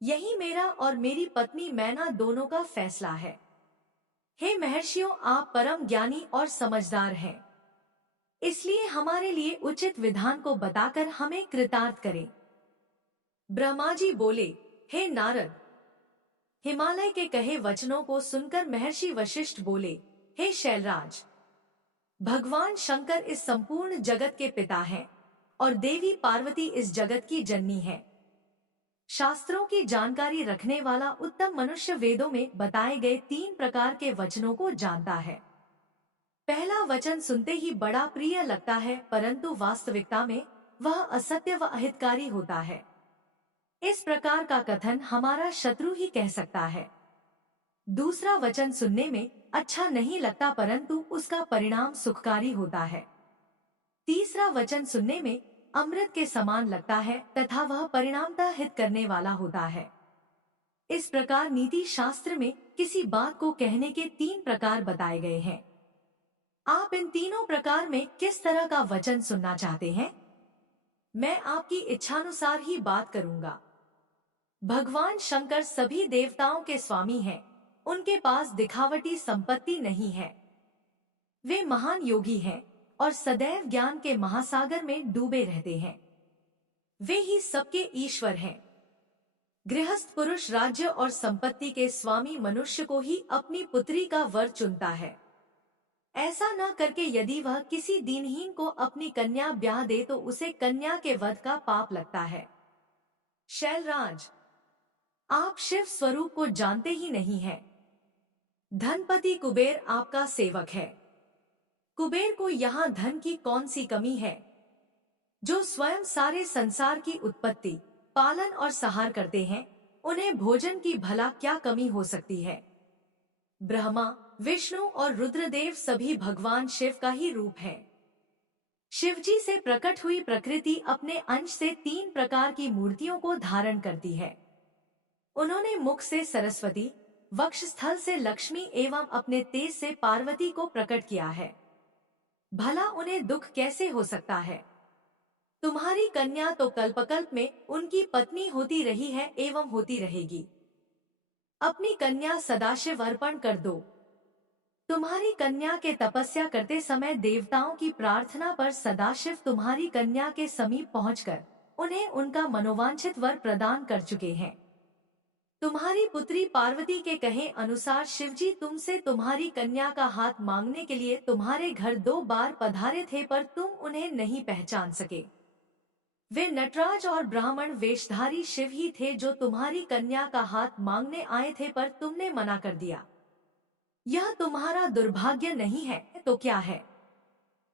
यही मेरा और मेरी पत्नी मैना दोनों का फैसला है। हे महर्षियों, आप परम ज्ञानी और समझदार हैं, इसलिए हमारे लिए उचित विधान को बताकर हमें कृतार्थ करें। ब्रह्मा जी बोले, हे नारद, हिमालय के कहे वचनों को सुनकर महर्षि वशिष्ठ बोले, हे शैलराज, भगवान शंकर इस संपूर्ण जगत के पिता हैं और देवी पार्वती इस जगत की जननी है। शास्त्रों की जानकारी रखने वाला उत्तम मनुष्य वेदों में बताए गए 3 प्रकार के वचनों को जानता है। पहला वचन सुनते ही बड़ा प्रिय लगता है, परंतु वास्तविकता में वह असत्य व अहितकारी होता है। इस प्रकार का कथन हमारा शत्रु ही कह सकता है। दूसरा वचन सुनने में अच्छा नहीं लगता, परंतु उसका परिणाम सुखकारी होता है। तीसरा वचन सुनने में अमृत के समान लगता है तथा वह परिणामतः हित करने वाला होता है। इस प्रकार नीति शास्त्र में किसी बात को कहने के 3 प्रकार बताए गए हैं। आप इन तीनों प्रकार में किस तरह का वचन सुनना चाहते हैं? मैं आपकी इच्छानुसार ही बात करूंगा। भगवान शंकर सभी देवताओं के स्वामी हैं। उनके पास दिखावटी संपत्ति नहीं है। वे महान योगी हैं और सदैव ज्ञान के महासागर में डूबे रहते हैं। वे ही सबके ईश्वर हैं। गृहस्थ पुरुष राज्य और संपत्ति के स्वामी मनुष्य को ही अपनी पुत्री का वर चुनता है। ऐसा न करके यदि वह किसी दीनहीन को अपनी कन्या ब्याह दे तो उसे कन्या के वध का पाप लगता है। शैलराज, आप शिव स्वरूप को जानते ही नहीं हैं। धनपति कुबेर आपका सेवक है। कुबेर को यहाँ धन की कौन सी कमी है? जो स्वयं सारे संसार की उत्पत्ति, पालन और सहार करते हैं, उन्हें भोजन की भला क्या कमी हो सकती है? ब्रह्मा, विष्णु और रुद्रदेव सभी भगवान शिव का ही रूप है। शिवजी से प्रकट हुई प्रकृति अपने अंश से 3 प्रकार की मूर्तियों को धारण करती है। उन्होंने मुख से सरस्वती, वक्षस्थल से लक्ष्मी एवं अपने तेज से पार्वती को प्रकट किया है। भला उन्हें दुख कैसे हो सकता है? तुम्हारी कन्या तो कल्पकल्प में उनकी पत्नी होती रही है एवं होती रहेगी। अपनी कन्या सदाशिव अर्पण कर दो। तुम्हारी कन्या के तपस्या करते समय देवताओं की प्रार्थना पर सदाशिव तुम्हारी कन्या के समीप पहुंचकर उन्हें उनका मनोवांछित वर प्रदान कर चुके हैं। तुम्हारी पुत्री पार्वती के कहे अनुसार शिवजी तुमसे तुम्हारी कन्या का हाथ मांगने के लिए तुम्हारे घर 2 बार पधारे थे, पर तुम उन्हें नहीं पहचान सके। वे नटराज और ब्राह्मण वेशधारी शिव ही थे जो तुम्हारी कन्या का हाथ मांगने आए थे, पर तुमने मना कर दिया। यह तुम्हारा दुर्भाग्य नहीं है तो क्या है?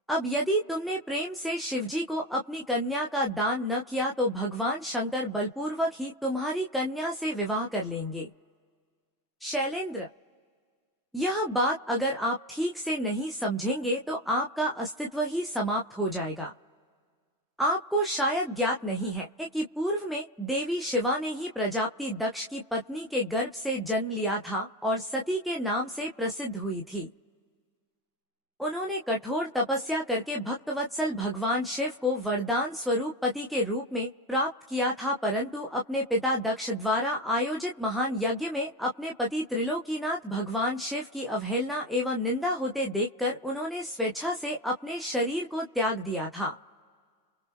अब यदि तुमने प्रेम से शिवजी को अपनी कन्या का दान न किया तो भगवान शंकर बलपूर्वक ही तुम्हारी कन्या से विवाह कर लेंगे। शैलेंद्र, यह बात अगर आप ठीक से नहीं समझेंगे तो आपका अस्तित्व ही समाप्त हो जाएगा। आपको शायद ज्ञात नहीं है कि पूर्व में देवी शिवा ने ही प्रजापति दक्ष की पत्नी के गर्भ से जन्म लिया था और सती के नाम से प्रसिद्ध हुई थी। उन्होंने कठोर तपस्या करके भक्तवत्सल भगवान शिव को वरदान स्वरूप पति के रूप में प्राप्त किया था, परंतु अपने पिता दक्ष द्वारा आयोजित महान यज्ञ में अपने पति त्रिलोकीनाथ भगवान शिव की अवहेलना एवं निंदा होते देखकर उन्होंने स्वेच्छा से अपने शरीर को त्याग दिया था।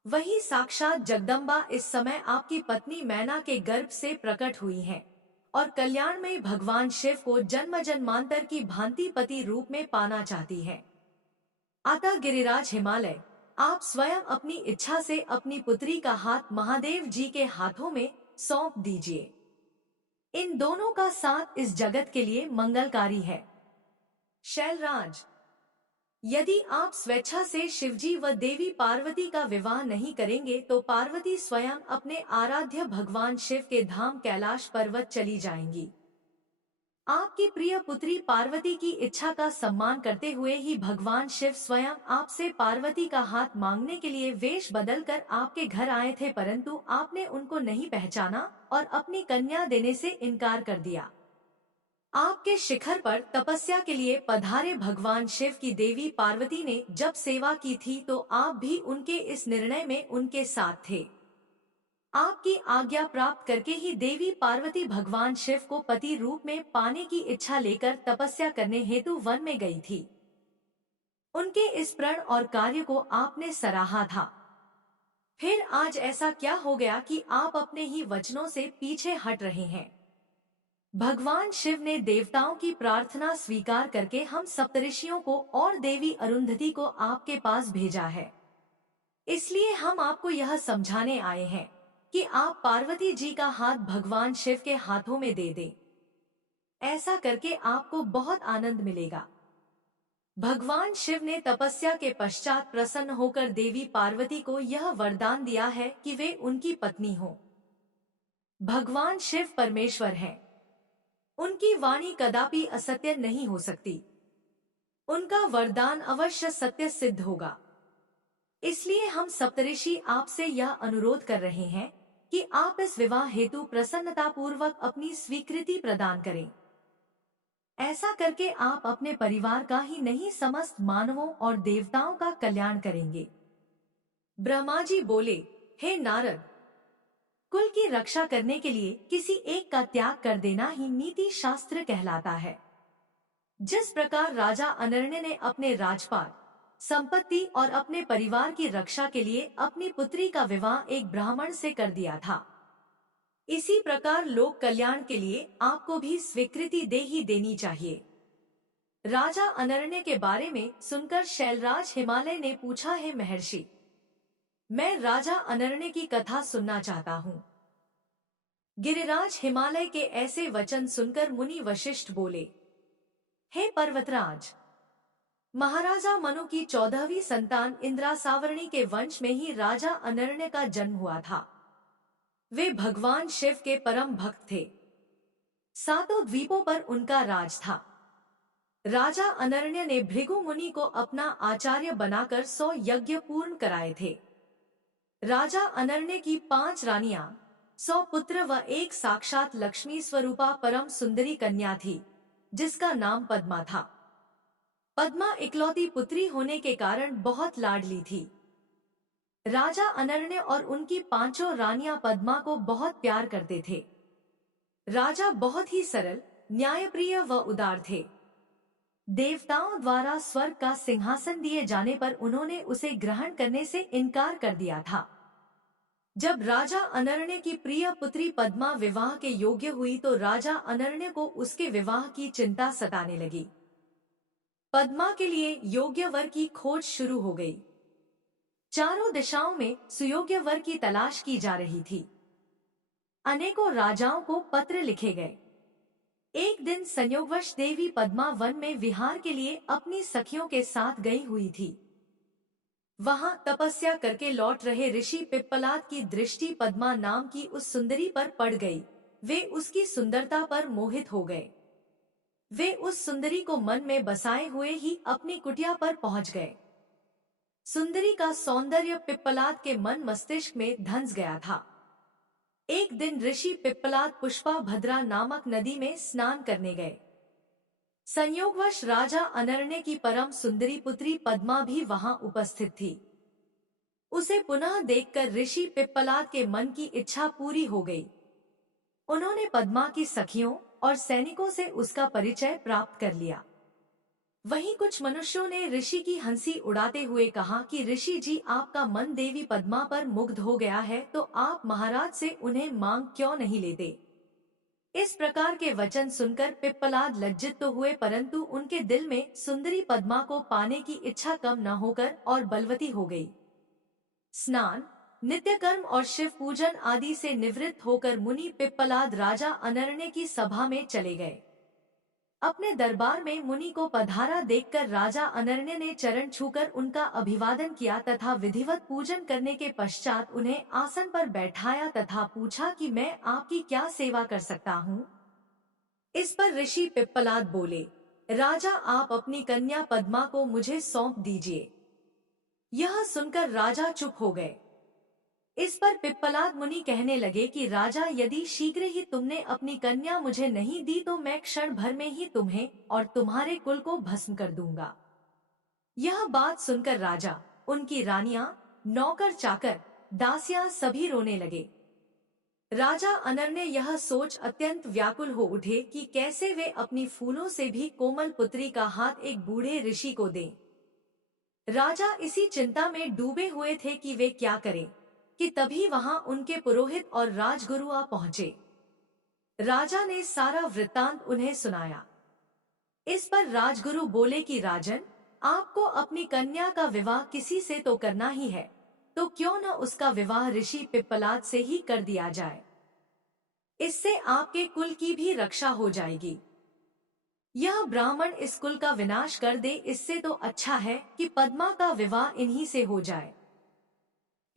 वही साक्षात जगदम्बा इस समय आपकी पत्नी मैना के गर्भ से प्रकट हुई हैं और कल्याणमय भगवान शिव को जन्म जन्मांतर की भांति पति रूप में पाना चाहती है। अतः गिरिराज हिमालय, आप स्वयं अपनी इच्छा से अपनी पुत्री का हाथ महादेव जी के हाथों में सौंप दीजिए। इन दोनों का साथ इस जगत के लिए मंगलकारी है। शैलराज, यदि आप स्वेच्छा से शिवजी व देवी पार्वती का विवाह नहीं करेंगे तो पार्वती स्वयं अपने आराध्य भगवान शिव के धाम कैलाश पर्वत चली जाएंगी। आपकी प्रिय पुत्री पार्वती की इच्छा का सम्मान करते हुए ही भगवान शिव स्वयं आपसे पार्वती का हाथ मांगने के लिए वेश बदलकर आपके घर आए थे, परंतु आपने उनको नहीं पहचाना और अपनी कन्या देने से इनकार कर दिया। आपके शिखर पर तपस्या के लिए पधारे भगवान शिव की देवी पार्वती ने जब सेवा की थी तो आप भी उनके इस निर्णय में उनके साथ थे। आपकी आज्ञा प्राप्त करके ही देवी पार्वती भगवान शिव को पति रूप में पाने की इच्छा लेकर तपस्या करने हेतु वन में गई थी। उनके इस प्रण और कार्य को आपने सराहा था। फिर आज ऐसा क्या हो गया कि आप अपने ही वचनों से पीछे हट रहे हैं? भगवान शिव ने देवताओं की प्रार्थना स्वीकार करके हम सप्तऋषियों को और देवी अरुंधति को आपके पास भेजा है। इसलिए हम आपको यह समझाने आए हैं कि आप पार्वती जी का हाथ भगवान शिव के हाथों में दे दें। ऐसा करके आपको बहुत आनंद मिलेगा। भगवान शिव ने तपस्या के पश्चात प्रसन्न होकर देवी पार्वती को यह वरदान दिया है कि वे उनकी पत्नी हो। भगवान शिव परमेश्वर हैं। उनकी वाणी कदापि असत्य नहीं हो सकती। उनका वरदान अवश्य सत्य सिद्ध होगा। इसलिए हम सप्तऋषि आपसे यह अनुरोध कर रहे हैं कि आप इस विवाह हेतु प्रसन्नतापूर्वक अपनी स्वीकृति प्रदान करें। ऐसा करके आप अपने परिवार का ही नहीं समस्त मानवों और देवताओं का कल्याण करेंगे। ब्रह्मा जी बोले, हे नारद, कुल की रक्षा करने के लिए किसी एक का त्याग कर देना ही नीति शास्त्र कहलाता है। जिस प्रकार राजा अनर्ण्य ने अपने राजपाट, संपत्ति और अपने परिवार की रक्षा के लिए अपनी पुत्री का विवाह एक ब्राह्मण से कर दिया था, इसी प्रकार लोक कल्याण के लिए आपको भी स्वीकृति दे ही देनी चाहिए। राजा अनर्ण्य के बारे में सुनकर शैलराज हिमालय ने पूछा, है महर्षि, मैं राजा अनर्ण्य की कथा सुनना चाहता हूँ। गिरिराज हिमालय के ऐसे वचन सुनकर मुनि वशिष्ठ बोले, हे पर्वतराज, महाराजा मनु की 14वीं संतान इंद्रासावर्णी के वंश में ही राजा अनर्ण्य का जन्म हुआ था। वे भगवान शिव के परम भक्त थे। 7 द्वीपों पर उनका राज था। राजा अनर्ण्य ने भृगु मुनि को अपना आचार्य बनाकर 100 यज्ञ पूर्ण कराए थे। राजा अनर्ण्य की 5 रानियां, 100 पुत्र व एक साक्षात लक्ष्मी स्वरूपा परम सुंदरी कन्या थी, जिसका नाम पद्मा था। पद्मा इकलौती पुत्री होने के कारण बहुत लाडली थी। राजा अनर्ण्य और उनकी 5 रानियां पद्मा को बहुत प्यार करते थे। राजा बहुत ही सरल, न्यायप्रिय व उदार थे। देवताओं द्वारा स्वर्ग का सिंहासन दिए जाने पर उन्होंने उसे ग्रहण करने से इनकार कर दिया था। जब राजा अनर्ण्य की प्रिय पुत्री पद्मा विवाह के योग्य हुई तो राजा अनर्ण्य को उसके विवाह की चिंता सताने लगी। पद्मा के लिए योग्य वर की खोज शुरू हो गई। चारों दिशाओं में सुयोग्य वर की तलाश की जा रही थी। अनेकों राजाओं को पत्र लिखे गए। एक दिन संयोगवश देवी पद्मा वन में विहार के लिए अपनी सखियों के साथ गई हुई थी। वहां तपस्या करके लौट रहे ऋषि पिप्पलाद की दृष्टि पद्मा नाम की उस सुंदरी पर पड़ गई। वे उसकी सुंदरता पर मोहित हो गए। वे उस सुंदरी को मन में बसाए हुए ही अपनी कुटिया पर पहुंच गए। सुंदरी का सौंदर्य पिप्पलाद के मन मस्तिष्क में धंस गया था। एक दिन ऋषि पिप्पलाद पुष्पा भद्रा नामक नदी में स्नान करने गए। संयोगवश राजा अनर्ण्य की परम सुंदरी पुत्री पद्मा भी वहां उपस्थित थी। उसे पुनः देखकर ऋषि पिप्पलाद के मन की इच्छा पूरी हो गई। उन्होंने पद्मा की सखियों और सैनिकों से उसका परिचय प्राप्त कर लिया। वहीं कुछ मनुष्यों ने ऋषि की हंसी उड़ाते हुए कहा कि ऋषि जी, आपका मन देवी पद्मा पर मुग्ध हो गया है तो आप महाराज से उन्हें मांग क्यों नहीं लेते। इस प्रकार के वचन सुनकर पिप्पलाद लज्जित तो हुए, परंतु उनके दिल में सुंदरी पद्मा को पाने की इच्छा कम न होकर और बलवती हो गई। स्नान, नित्य कर्म और शिव पूजन आदि से निवृत्त होकर मुनि पिप्पलाद राजा अनर्ण्य की सभा में चले गए। अपने दरबार में मुनि को पधारा देखकर राजा अनर्ण्य ने चरण छूकर उनका अभिवादन किया तथा विधिवत पूजन करने के पश्चात उन्हें आसन पर बैठाया तथा पूछा कि मैं आपकी क्या सेवा कर सकता हूँ। इस पर ऋषि पिप्पलाद बोले, राजा, आप अपनी कन्या पद्मा को मुझे सौंप दीजिए। यह सुनकर राजा चुप हो गए। इस पर पिप्पलाद मुनि कहने लगे कि राजा, यदि शीघ्र ही तुमने अपनी कन्या मुझे नहीं दी तो मैं क्षण भर में ही तुम्हें और तुम्हारे कुल को भस्म कर दूंगा। यह बात सुनकर राजा, उनकी रानियां, नौकर चाकर, दासियां सभी रोने लगे। राजा अनर्ण्य यह सोच अत्यंत व्याकुल हो उठे कि कैसे वे अपनी फूलों से भी कोमल पुत्री का हाथ एक बूढ़े ऋषि को दें। राजा इसी चिंता में डूबे हुए थे कि वे क्या करें। कि तभी वहां उनके पुरोहित और राजगुरु आ पहुंचे। राजा ने सारा वृत्तांत उन्हें सुनाया। इस पर राजगुरु बोले कि राजन, आपको अपनी कन्या का विवाह किसी से तो करना ही है, तो क्यों न उसका विवाह ऋषि पिप्पलाद से ही कर दिया जाए। इससे आपके कुल की भी रक्षा हो जाएगी। यह ब्राह्मण इस कुल का विनाश कर दे, इससे तो अच्छा है कि पद्मा का विवाह इन्हीं से हो जाए।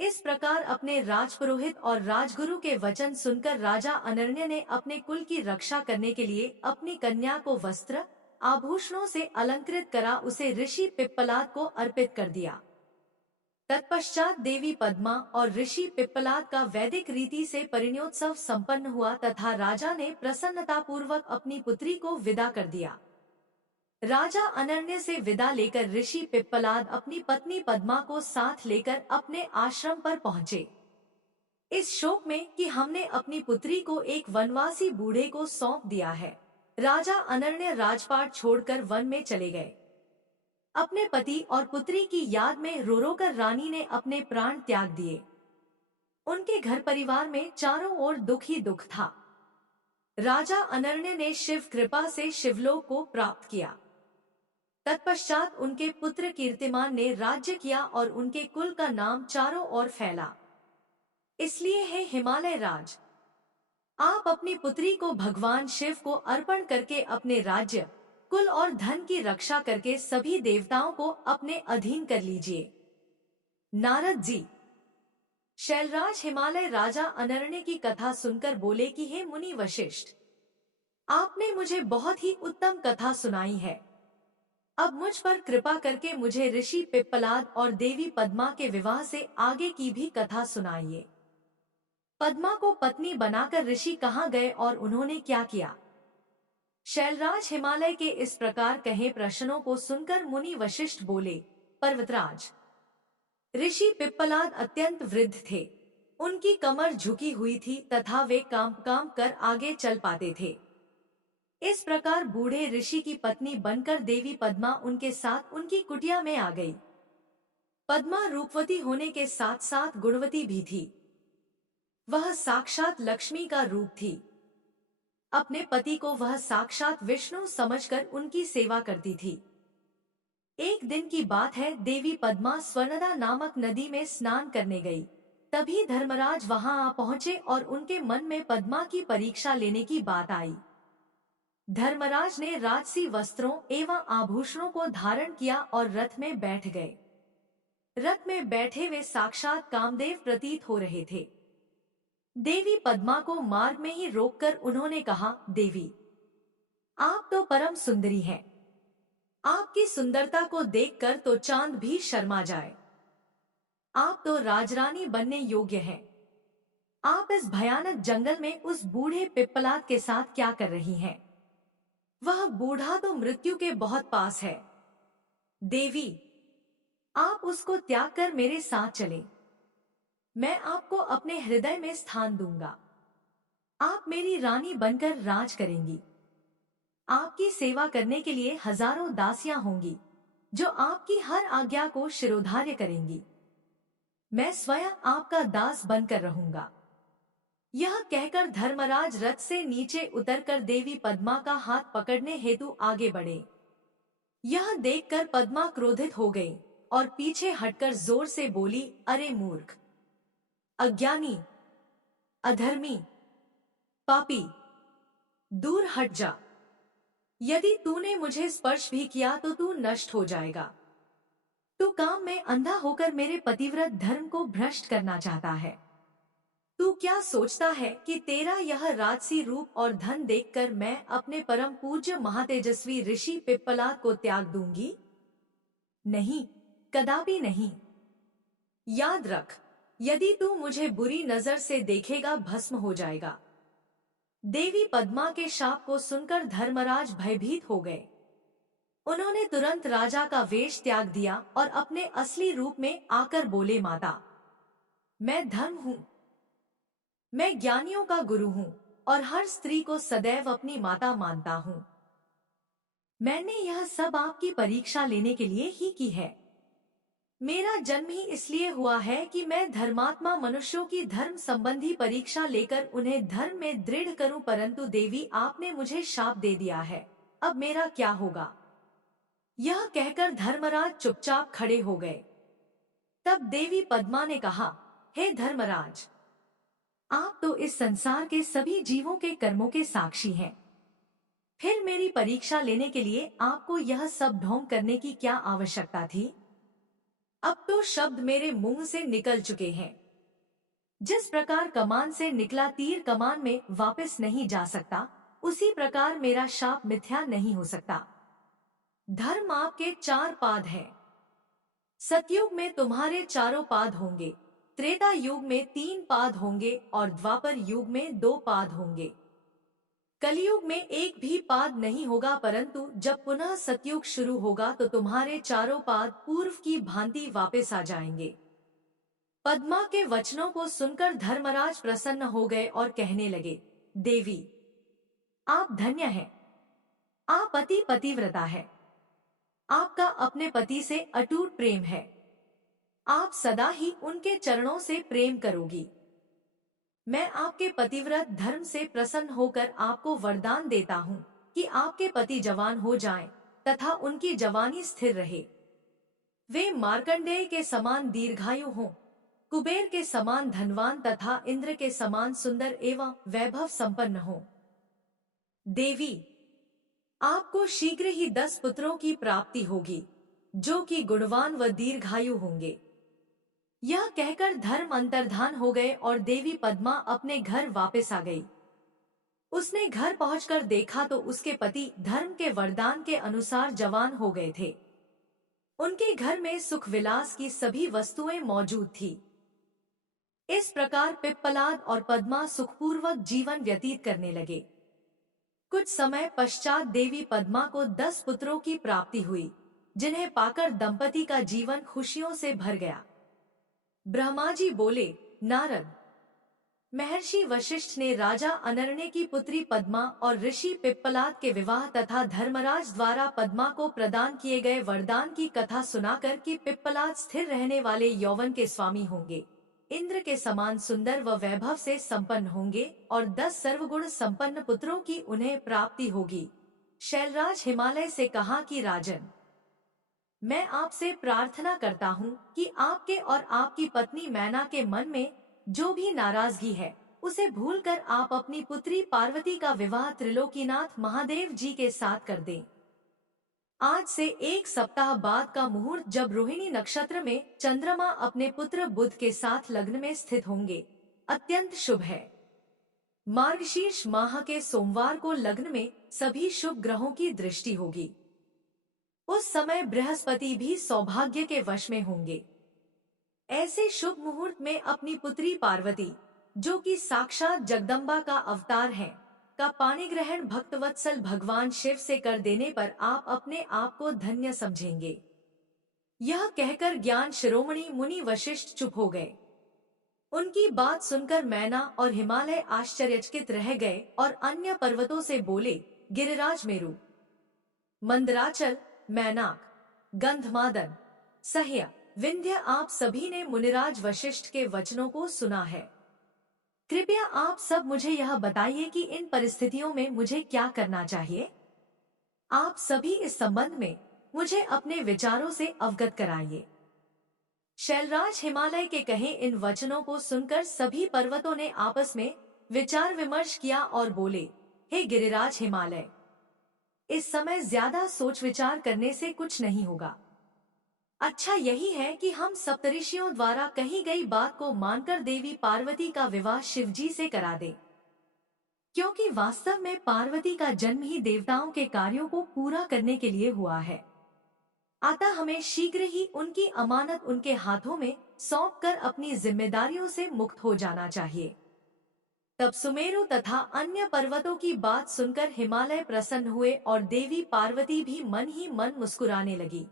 इस प्रकार अपने राजपुरोहित और राजगुरु के वचन सुनकर राजा अनन्य ने अपने कुल की रक्षा करने के लिए अपनी कन्या को वस्त्र आभूषणों से अलंकृत करा उसे ऋषि पिप्पलाद को अर्पित कर दिया। तत्पश्चात देवी पद्मा और ऋषि पिप्पलाद का वैदिक रीति से परिणयोत्सव संपन्न हुआ तथा राजा ने प्रसन्नतापूर्वक अपनी पुत्री को विदा कर दिया। राजा अनन्य से विदा लेकर ऋषि पिप्पलाद अपनी पत्नी पद्मा को साथ लेकर अपने आश्रम पर पहुँचे। इस शोक में कि हमने अपनी पुत्री को एक वनवासी बूढ़े को सौंप दिया है, राजा अनन्य राजपाट छोड़कर वन में चले गए। अपने पति और पुत्री की याद में रो रो कर रानी ने अपने प्राण त्याग दिए। उनके घर परिवार में चारों ओर दुख ही दुख था। राजा अनन्य ने शिव कृपा से शिवलोक को प्राप्त किया। तत्पश्चात उनके पुत्र कीर्तिमान ने राज्य किया और उनके कुल का नाम चारों ओर फैला। इसलिए हे हिमालय राज, आप अपनी पुत्री को भगवान शिव को अर्पण करके अपने राज्य, कुल और धन की रक्षा करके सभी देवताओं को अपने अधीन कर लीजिए। नारद जी। शैलराज हिमालय राजा अनन्य की कथा सुनकर बोले कि हे मुनि वशिष्ठ, आपने मुझे बहुत ही उत्तम कथा सुनाई है। अब मुझ पर कृपा करके मुझे ऋषि पिप्पलाद और देवी पद्मा के विवाह से आगे की भी कथा सुनाइए। पद्मा को पत्नी बनाकर ऋषि कहाँ गए और उन्होंने क्या किया? शैलराज हिमालय के इस प्रकार कहे प्रश्नों को सुनकर मुनि वशिष्ठ बोले, पर्वतराज, ऋषि पिप्पलाद अत्यंत वृद्ध थे। उनकी कमर झुकी हुई थी तथा वे काम काम कर आगे चल पाते थे। इस प्रकार बूढ़े ऋषि की पत्नी बनकर देवी पद्मा उनके साथ उनकी कुटिया में आ गई। पद्मा रूपवती होने के साथ साथ गुणवती भी थी। वह साक्षात लक्ष्मी का रूप थी। अपने पति को वह साक्षात विष्णु समझकर उनकी सेवा करती थी। एक दिन की बात है, देवी पद्मा स्वर्णदा नामक नदी में स्नान करने गई। तभी धर्मराज वहां आ पहुंचे और उनके मन में पद्मा की परीक्षा लेने की बात आई। धर्मराज ने राजसी वस्त्रों एवं आभूषणों को धारण किया और रथ में बैठ गए। रथ में बैठे वे साक्षात कामदेव प्रतीत हो रहे थे। देवी पद्मा को मार्ग में ही रोककर उन्होंने कहा, देवी, आप तो परम सुंदरी हैं। आपकी सुंदरता को देखकर तो चांद भी शर्मा जाए। आप तो राजरानी बनने योग्य हैं। आप इस भयानक जंगल में उस बूढ़े पिप्पलाद के साथ क्या कर रही हैं? वह बूढ़ा तो मृत्यु के बहुत पास है। देवी, आप उसको त्याग कर मेरे साथ चलें। मैं आपको अपने हृदय में स्थान दूंगा। आप मेरी रानी बनकर राज करेंगी। आपकी सेवा करने के लिए हजारों दासियां होंगी, जो आपकी हर आज्ञा को शिरोधार्य करेंगी। मैं स्वयं आपका दास बनकर रहूंगा। यह कहकर धर्मराज रथ से नीचे उतरकर देवी पद्मा का हाथ पकड़ने हेतु आगे बढ़े। यह देखकर पद्मा क्रोधित हो गई और पीछे हटकर जोर से बोली, अरे मूर्ख, अज्ञानी, अधर्मी, पापी, दूर हट जा। यदि तूने मुझे स्पर्श भी किया तो तू नष्ट हो जाएगा। तू काम में अंधा होकर मेरे पतिव्रत धर्म को भ्रष्ट करना चाहता है। तू क्या सोचता है कि तेरा यह राजसी रूप और धन देखकर मैं अपने परम पूज्य महातेजस्वी ऋषि पिप्पलाद को त्याग दूंगी? नहीं, कदापि नहीं। याद रख, यदि तू मुझे बुरी नजर से देखेगा भस्म हो जाएगा। देवी पद्मा के शाप को सुनकर धर्मराज भयभीत हो गए। उन्होंने तुरंत राजा का वेश त्याग दिया और अपने असली रूप में आकर बोले, माता, मैं धर्म हूँ। मैं ज्ञानियों का गुरु हूँ और हर स्त्री को सदैव अपनी माता मानता हूँ। मैंने यह सब आपकी परीक्षा लेने के लिए ही की है। मेरा जन्म ही इसलिए हुआ है कि मैं धर्मात्मा मनुष्यों की धर्म संबंधी परीक्षा लेकर उन्हें धर्म में दृढ़ करूं, परंतु देवी आपने मुझे शाप दे दिया है, अब मेरा क्या होगा। यह कहकर धर्मराज चुपचाप खड़े हो गए। तब देवी पद्मा ने कहा, हे धर्मराज, आप तो इस संसार के सभी जीवों के कर्मों के साक्षी हैं। फिर मेरी परीक्षा लेने के लिए आपको यह सब ढोंग करने की क्या आवश्यकता थी। अब तो शब्द मेरे मुंह से निकल चुके हैं। जिस प्रकार कमान से निकला तीर कमान में वापस नहीं जा सकता, उसी प्रकार मेरा शाप मिथ्या नहीं हो सकता। धर्म आपके 4 पाद हैं। सतयुग में तुम्हारे चारों पाद होंगे, त्रेता युग में 3 पाद होंगे और द्वापर युग में 2 पाद होंगे। कलयुग में एक भी पाद नहीं होगा, परंतु जब पुनः सतयुग शुरू होगा तो तुम्हारे चारों पाद पूर्व की भांति वापस आ जाएंगे। पद्मा के वचनों को सुनकर धर्मराज प्रसन्न हो गए और कहने लगे, देवी आप धन्य हैं। आप अति पतिव्रता है। आपका अपने पति से अटूट प्रेम है। आप सदा ही उनके चरणों से प्रेम करोगी। मैं आपके पतिव्रत धर्म से प्रसन्न होकर आपको वरदान देता हूँ कि आपके पति जवान हो जाएं तथा उनकी जवानी स्थिर रहे। वे मार्कंडेय के समान दीर्घायु हों, कुबेर के समान धनवान तथा इंद्र के समान सुंदर एवं वैभव संपन्न हों। देवी आपको शीघ्र ही 10 पुत्रों की प्राप्ति होगी, जो कि गुणवान व दीर्घायु होंगे। यह कहकर धर्म अंतर्धान हो गए और देवी पद्मा अपने घर वापस आ गई। उसने घर पहुंचकर देखा तो उसके पति धर्म के वरदान के अनुसार जवान हो गए थे। उनके घर में सुख विलास की सभी वस्तुएं मौजूद थी। इस प्रकार पिप्पलाद और पद्मा सुखपूर्वक जीवन व्यतीत करने लगे। कुछ समय पश्चात देवी पद्मा को 10 पुत्रों की प्राप्ति हुई, जिन्हें पाकर दंपति का जीवन खुशियों से भर गया। ब्रह्मा जी बोले, नारद, महर्षि वशिष्ठ ने राजा अनरण्य की पुत्री पद्मा और ऋषि पिप्पलाद के विवाह तथा धर्मराज द्वारा पद्मा को प्रदान किए गए वरदान की कथा सुनाकर कि पिप्पलाद स्थिर रहने वाले यौवन के स्वामी होंगे, इंद्र के समान सुंदर व वैभव से संपन्न होंगे और 10 सर्वगुण संपन्न पुत्रों की उन्हें प्राप्ति होगी। शैलराज हिमालय से कहा कि राजन, मैं आपसे प्रार्थना करता हूँ कि आपके और आपकी पत्नी मैना के मन में जो भी नाराजगी है, उसे भूलकर आप अपनी पुत्री पार्वती का विवाह त्रिलोकीनाथ महादेव जी के साथ कर दें। आज से 1 सप्ताह बाद का मुहूर्त, जब रोहिणी नक्षत्र में चंद्रमा अपने पुत्र बुध के साथ लग्न में स्थित होंगे, अत्यंत शुभ है। मार्गशीर्ष माह के सोमवार को लग्न में सभी शुभ ग्रहों की दृष्टि होगी। उस समय बृहस्पति भी सौभाग्य के वश में होंगे। ऐसे शुभ मुहूर्त में अपनी पुत्री पार्वती, जो कि साक्षात जगदम्बा का अवतार है, का पाणी ग्रहण भक्तवत्सल भगवान शिव से कर देने पर आप अपने आप को धन्य समझेंगे। यह कहकर ज्ञान शिरोमणि मुनि वशिष्ठ चुप हो गए। उनकी बात सुनकर मैना और हिमालय आश्चर्यचकित रह गए और अन्य पर्वतों से बोले, गिरिराज मेरु, मंदराचल, मैनाक, गंधमादन, सह्य, विंध्य, आप सभी ने मुनिराज वशिष्ठ के वचनों को सुना है। कृपया आप सब मुझे यह बताइए कि इन परिस्थितियों में मुझे क्या करना चाहिए। आप सभी इस संबंध में मुझे अपने विचारों से अवगत कराइए। शैलराज हिमालय के कहे इन वचनों को सुनकर सभी पर्वतों ने आपस में विचार विमर्श किया और बोले, हे गिरिराज हिमालय, इस समय ज्यादा सोच विचार करने से कुछ नहीं होगा। अच्छा यही है कि हम सप्तऋषियों द्वारा कही गई बात को मानकर देवी पार्वती का विवाह शिवजी से करा दें, क्योंकि वास्तव में पार्वती का जन्म ही देवताओं के कार्यों को पूरा करने के लिए हुआ है। अतः हमें शीघ्र ही उनकी अमानत उनके हाथों में सौंपकर अपनी जिम्मेदारियों से मुक्त हो जाना चाहिए। तब सुमेरु तथा अन्य पर्वतों की बात सुनकर हिमालय प्रसन्न हुए और देवी पार्वती भी मन ही मन मुस्कुराने लगी।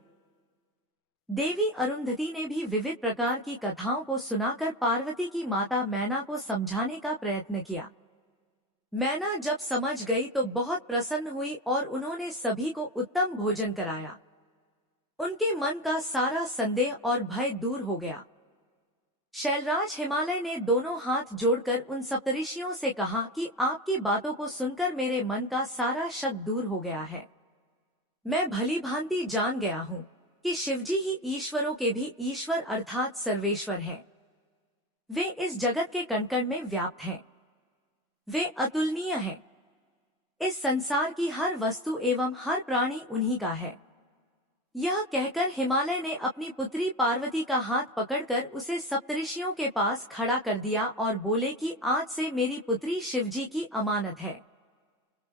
देवी अरुंधति ने भी विविध प्रकार की कथाओं को सुनाकर पार्वती की माता मैना को समझाने का प्रयत्न किया। मैना जब समझ गई तो बहुत प्रसन्न हुई और उन्होंने सभी को उत्तम भोजन कराया। उनके मन का सारा संदेह और भय दूर हो गया। शैलराज हिमालय ने दोनों हाथ जोड़कर उन सप्तऋषियों से कहा कि आपकी बातों को सुनकर मेरे मन का सारा शक दूर हो गया है। मैं भली भांति जान गया हूँ कि शिवजी ही ईश्वरों के भी ईश्वर अर्थात सर्वेश्वर हैं। वे इस जगत के कण कण में व्याप्त हैं। वे अतुलनीय हैं। इस संसार की हर वस्तु एवं हर प्राणी उन्हीं का है। यह कहकर हिमालय ने अपनी पुत्री पार्वती का हाथ पकड़कर उसे सप्तऋषियों के पास खड़ा कर दिया और बोले कि आज से मेरी पुत्री शिवजी की अमानत है।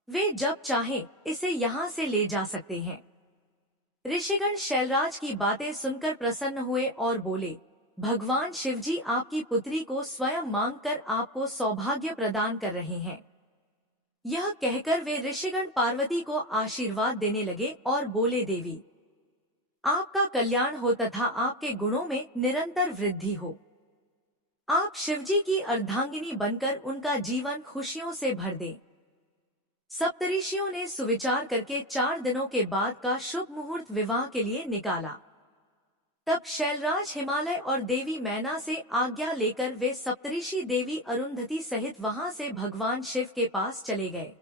वे जब चाहें इसे यहाँ से ले जा सकते हैं। ऋषिगण शैलराज की बातें सुनकर प्रसन्न हुए और बोले, भगवान शिवजी आपकी पुत्री को स्वयं मांगकर आपको सौभाग्य प्रदान कर रहे हैं। यह कहकर वे ऋषिगण पार्वती को आशीर्वाद देने लगे और बोले, देवी आपका कल्याण हो तथा आपके गुणों में निरंतर वृद्धि हो। आप शिवजी की अर्धांगिनी बनकर उनका जीवन खुशियों से भर दें। सप्तऋषियों ने सुविचार करके 4 दिनों के बाद का शुभ मुहूर्त विवाह के लिए निकाला। तब शैलराज हिमालय और देवी मैना से आज्ञा लेकर वे सप्तऋषि देवी अरुंधति सहित वहां से भगवान शिव के पास चले गए।